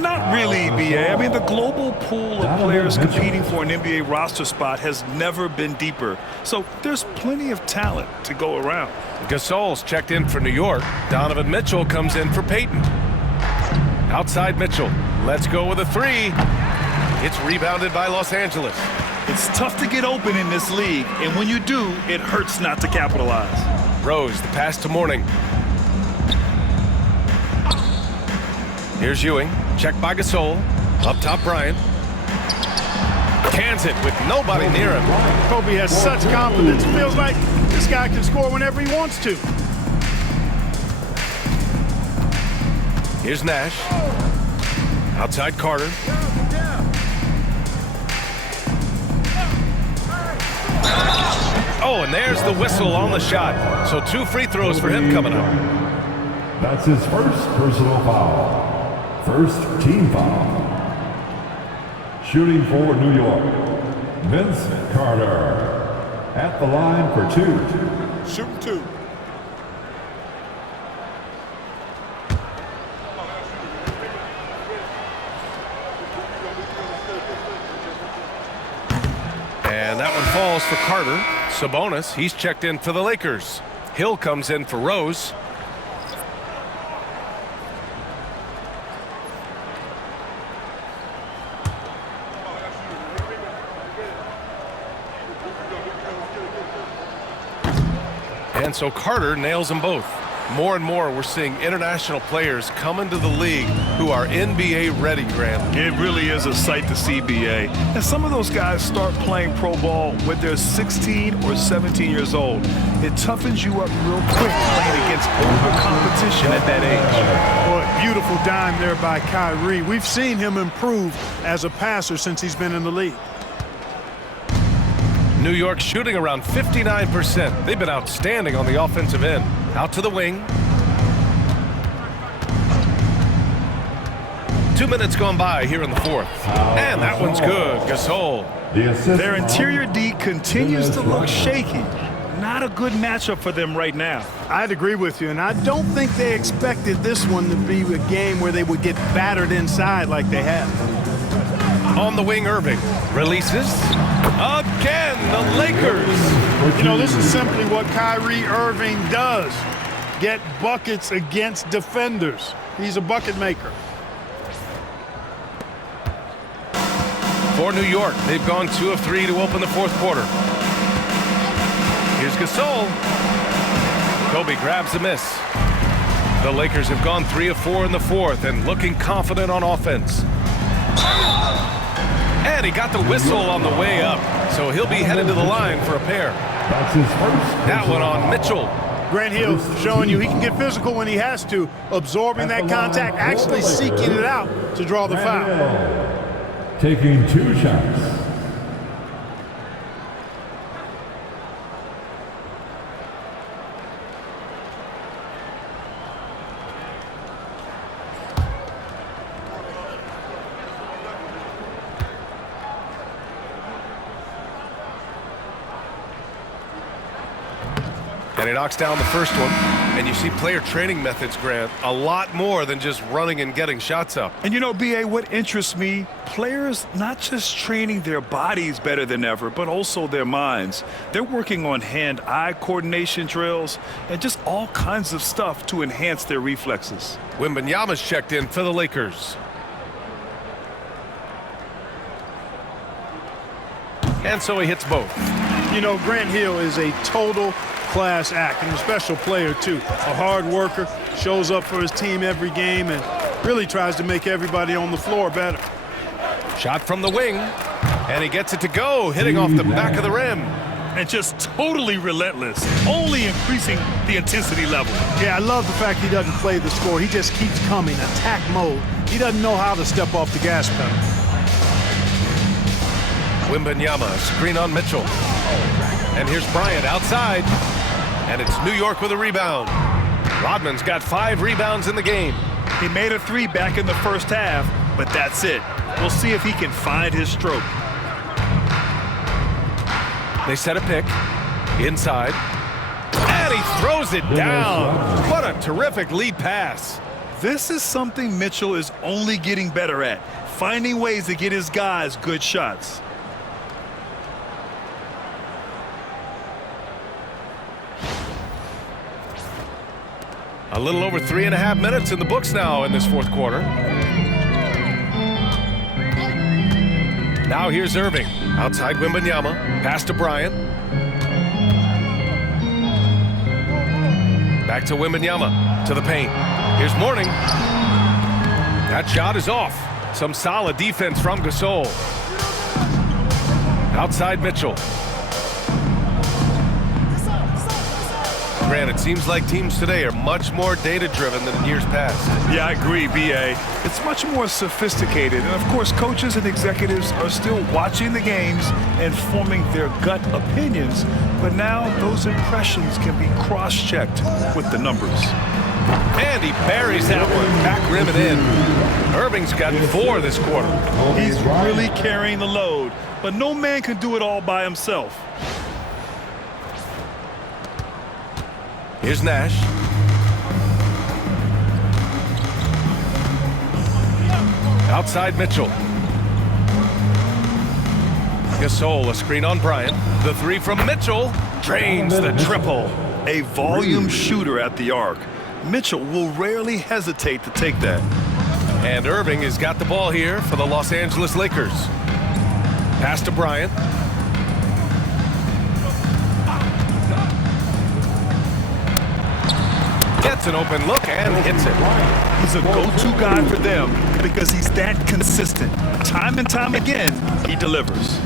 Not really, BA. I mean, the global pool of players competing for an NBA roster spot has never been deeper. So there's plenty of talent to go around. Gasol's checked in for New York. Donovan Mitchell comes in for Peyton. Outside Mitchell. Let's go with a 3. It's rebounded by Los Angeles. It's tough to get open in this league, and when you do, it hurts not to capitalize. Rose, the pass to Mourning. Here's Ewing. Checked by Gasol. Up top, Bryant. Cans it with nobody near him. Kobe has such confidence. Feels like this guy can score whenever he wants to. Here's Nash. Outside Carter. Oh, and there's the whistle on the shot. So 2 free throws for him coming up. That's his first personal foul. First team foul. Shooting for New York, Vince Carter. At the line for 2. Shoot 2. And that one falls for Carter. Sabonis, he's checked in for the Lakers. Hill comes in for Rose. And so Carter nails them both. More and more, we're seeing international players come into the league who are NBA ready, Grant. It really is a sight to see, BA. And some of those guys start playing pro ball when they're 16 or 17 years old. It toughens you up real quick playing against older competition at that age. Boy, beautiful dime there by Kyrie. We've seen him improve as a passer since he's been in the league. New York shooting around 59%. They've been outstanding on the offensive end. Out to the wing. 2 minutes gone by here in the 4th. And that one's good. Gasol. Their interior D continues to look shaky. Not a good matchup for them right now. I'd agree with you, and I don't think they expected this one to be a game where they would get battered inside like they have. On the wing, Irving. Releases. Again, the Lakers. You know, this is simply what Kyrie Irving does. Get buckets against defenders. He's a bucket maker. For New York, they've gone 2 of 3 to open the 4th quarter. Here's Gasol. Kobe grabs the miss. The Lakers have gone 3 of 4 in the 4th and looking confident on offense. And he got the whistle on the way up, so he'll be headed to the line for a pair. That's his first. That one on Mitchell. Grant Hill showing you he can get physical when he has to, absorbing that contact, actually seeking it out to draw the foul. Taking 2 shots. And he knocks down the first one. And you see player training methods, Grant, a lot more than just running and getting shots up. And you know, BA, what interests me, players not just training their bodies better than ever, but also their minds. They're working on hand-eye coordination drills and just all kinds of stuff to enhance their reflexes. Wembanyama's checked in for the Lakers. and so he hits both. You know, Grant Hill is a total class act and a special player, too. A hard worker, shows up for his team every game, and really tries to make everybody on the floor better. Shot from the wing, and he gets it to go, hitting off the back of the rim. And just totally relentless, only increasing the intensity level. Yeah, I love the fact he doesn't play the score. He just keeps coming, attack mode. He doesn't know how to step off the gas pedal. Wembanyama, screen on Mitchell. And here's Bryant outside. And it's New York with a rebound. Rodman's got 5 rebounds in the game. He made a 3 back in the first half, but that's it. We'll see if he can find his stroke. They set a pick inside, and he throws it down. What a terrific lead pass. This is something Mitchell is only getting better at, finding ways to get his guys good shots. A little over 3.5 minutes in the books now in this fourth quarter. Now here's Irving. Outside Wembanyama. Pass to Bryant. Back to Wembanyama. To the paint. Here's Mourning. That shot is off. Some solid defense from Gasol. Outside Mitchell. Grant, it seems like teams today are much more data-driven than in years past. Yeah, I agree, B.A. It's much more sophisticated. And, of course, coaches and executives are still watching the games and forming their gut opinions. But now those impressions can be cross-checked with the numbers. And he buries that one. Back rim and in. Irving's got 4 this quarter. He's really carrying the load. But no man can do it all by himself. Here's Nash. Outside Mitchell. Gasol, a screen on Bryant. The 3 from Mitchell drains the triple. A volume shooter at the arc. Mitchell will rarely hesitate to take that. And Irving has got the ball here for the Los Angeles Lakers. Pass to Bryant. Gets an open look and hits it. He's a go-to guy for them because he's that consistent. Time and time again, he delivers.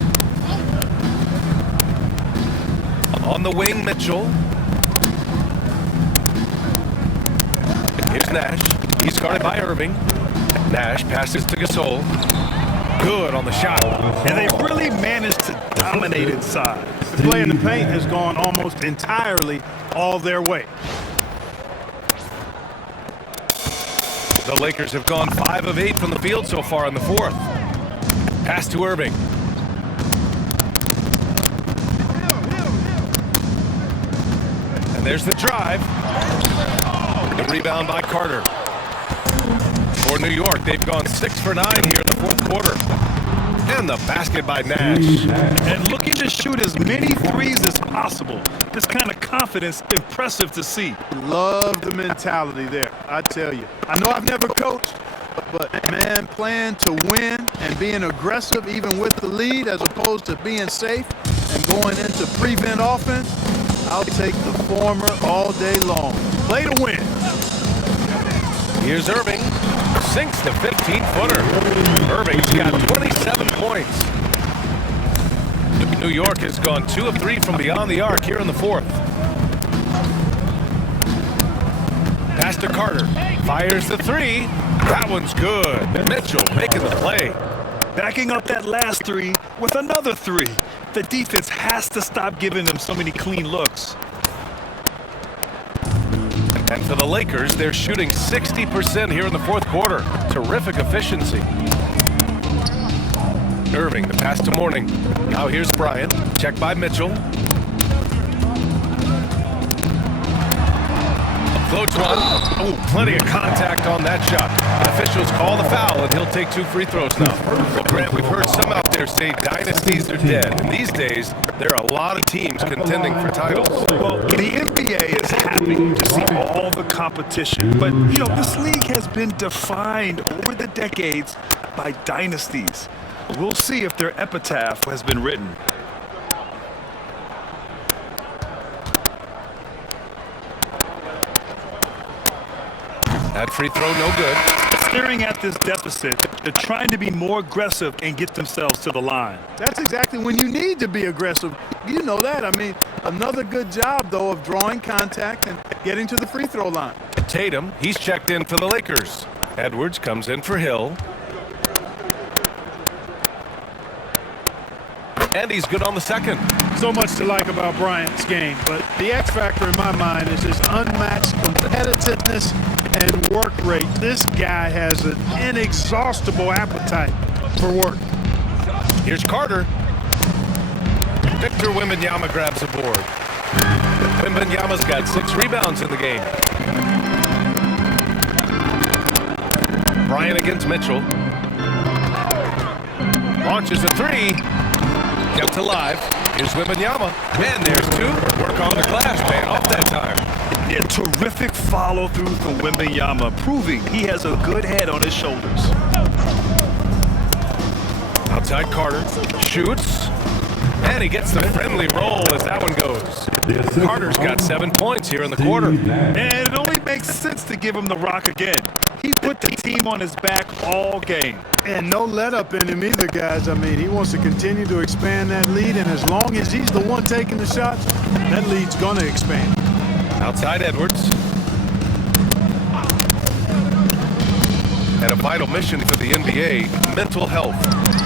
On the wing, Mitchell. Here's Nash. He's guarded by Irving. Nash passes to Gasol. Good on the shot. And they've really managed to dominate inside. The play in the paint has gone almost entirely all their way. The Lakers have gone 5 of 8 from the field so far in the fourth. Pass to Irving. And there's the drive. The rebound by Carter. For New York, they've gone 6 for 9 here in the fourth quarter. And the basket by Nash. And looking to shoot as many threes as possible. This kind of confidence, impressive to see. Love the mentality there, I tell you. I know I've never coached, but man, playing to win and being aggressive even with the lead as opposed to being safe and going into prevent offense, I'll take the former all day long. Play to win. Here's Irving. Sinks the 15-footer. Irving's got 27 points. New York has gone 2 of 3 from beyond the arc here in the fourth. Pass to Carter. Fires the 3. That one's good. Mitchell making the play. Backing up that last 3 with another 3. The defense has to stop giving them so many clean looks. And for the Lakers, they're shooting 60% here in the fourth quarter. Terrific efficiency. Irving, the pass to Mourning. Now here's Bryant. Check by Mitchell. Floats one. Oh, plenty of contact on that shot. Officials call the foul, and he'll take 2 free throws now. Well, Grant, we've heard some out there say dynasties are dead. And these days, there are a lot of teams contending for titles. Well, the NBA is happy to see all the competition. But, you know, this league has been defined over the decades by dynasties. We'll see if their epitaph has been written. That free throw no good. Staring at this deficit, they're trying to be more aggressive and get themselves to the line. That's exactly when you need to be aggressive. You know that. I mean, another good job, though, of drawing contact and getting to the free throw line. Tatum, he's checked in for the Lakers. Edwards comes in for Hill. And he's good on the second. So much to like about Bryant's game, but the X factor in my mind is his unmatched competitiveness and work rate. This guy has an inexhaustible appetite for work. Here's Carter. Victor Wembanyama grabs the board. Wembanyama's got 6 rebounds in the game. Bryant against Mitchell. Launches a 3. Kept alive. Here's Wembanyama. And there's 2. Work on the glass, man, off that time. Yeah, terrific follow-through from Wembanyama, proving he has a good head on his shoulders. Outside Carter. Shoots. And he gets the friendly roll as that one goes. Carter's got 7 points here in the quarter. And it only makes sense to give him the rock again. He put the team on his back all game. And no let up in him either, guys. I mean, he wants to continue to expand that lead, and as long as he's the one taking the shots, that lead's going to expand. Outside Edwards. And a vital mission for the NBA, mental health.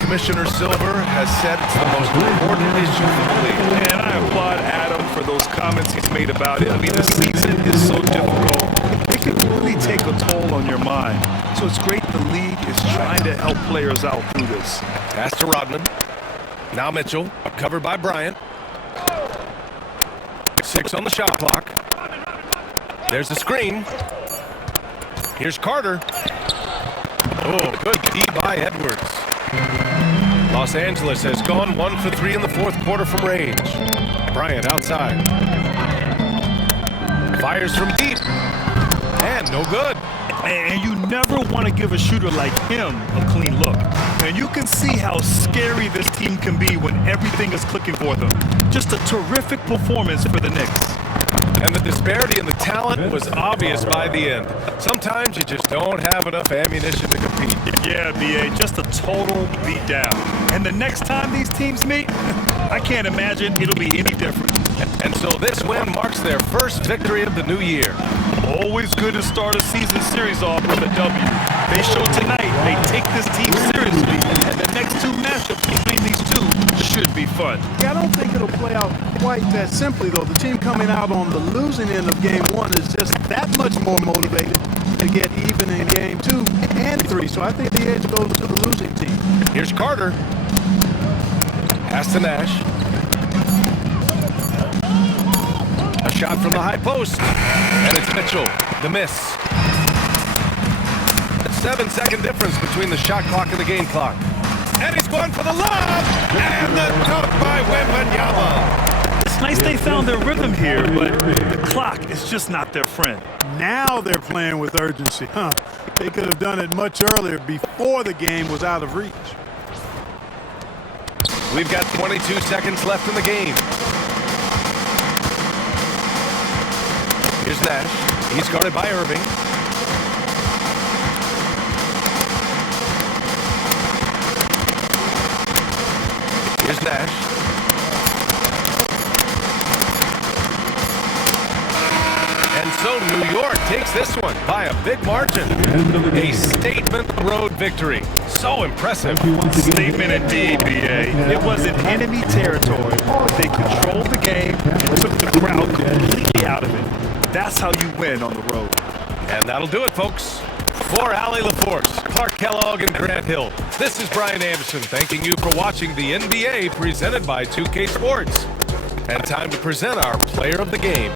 Commissioner Silver has said it's the most important issue for the league. And I applaud Adam for those comments he's made about it. I mean, the season is so difficult. It can really take a toll on your mind. So it's great the league is trying to help players out through this. Pass to Rodman. Now Mitchell, covered by Bryant. 6 on the shot clock. There's the screen. Here's Carter. Oh, good D by Edwards. Los Angeles has gone 1 for 3 in the fourth quarter from range. Bryant outside. Fires from deep. And no good. And you never want to give a shooter like him a clean look. And you can see how scary this team can be when everything is clicking for them. Just a terrific performance for the Knicks. And the disparity in the talent was obvious by the end. Sometimes you just don't have enough ammunition to compete. Yeah, B.A., just a total beatdown. And the next time these teams meet, I can't imagine it'll be any different. And so this win marks their first victory of the new year. Always good to start a season series off with a W. They showed tonight they take this team seriously, and the next 2 matchups between these two should be fun. Yeah, I don't think it'll play out quite that simply, though. The team coming out on the losing end of game 1 is just that much more motivated to get even in game 2 and 3. So I think the edge goes to the losing team. Here's Carter. Pass to Nash. A shot from the high post. And it's Mitchell. The miss. A 7-second difference between the shot clock and the game clock. And he's going for the lob. And the dunk by Wembanyama. It's nice they found their rhythm here, but the clock is just not their friend. Now they're playing with urgency, huh? They could have done it much earlier before the game was out of reach. We've got 22 seconds left in the game. Here's Nash. He's guarded by Irving. Here's Nash. And so New York takes this one by a big margin. A statement road victory. So impressive. Statement indeed, B.A. It was in enemy territory, but they controlled the game and took the crowd completely out of it. That's how you win on the road. And that'll do it, folks. For Allie LaForce, Clark Kellogg, and Grant Hill, this is Brian Anderson thanking you for watching the NBA presented by 2K Sports. And time to present our player of the game.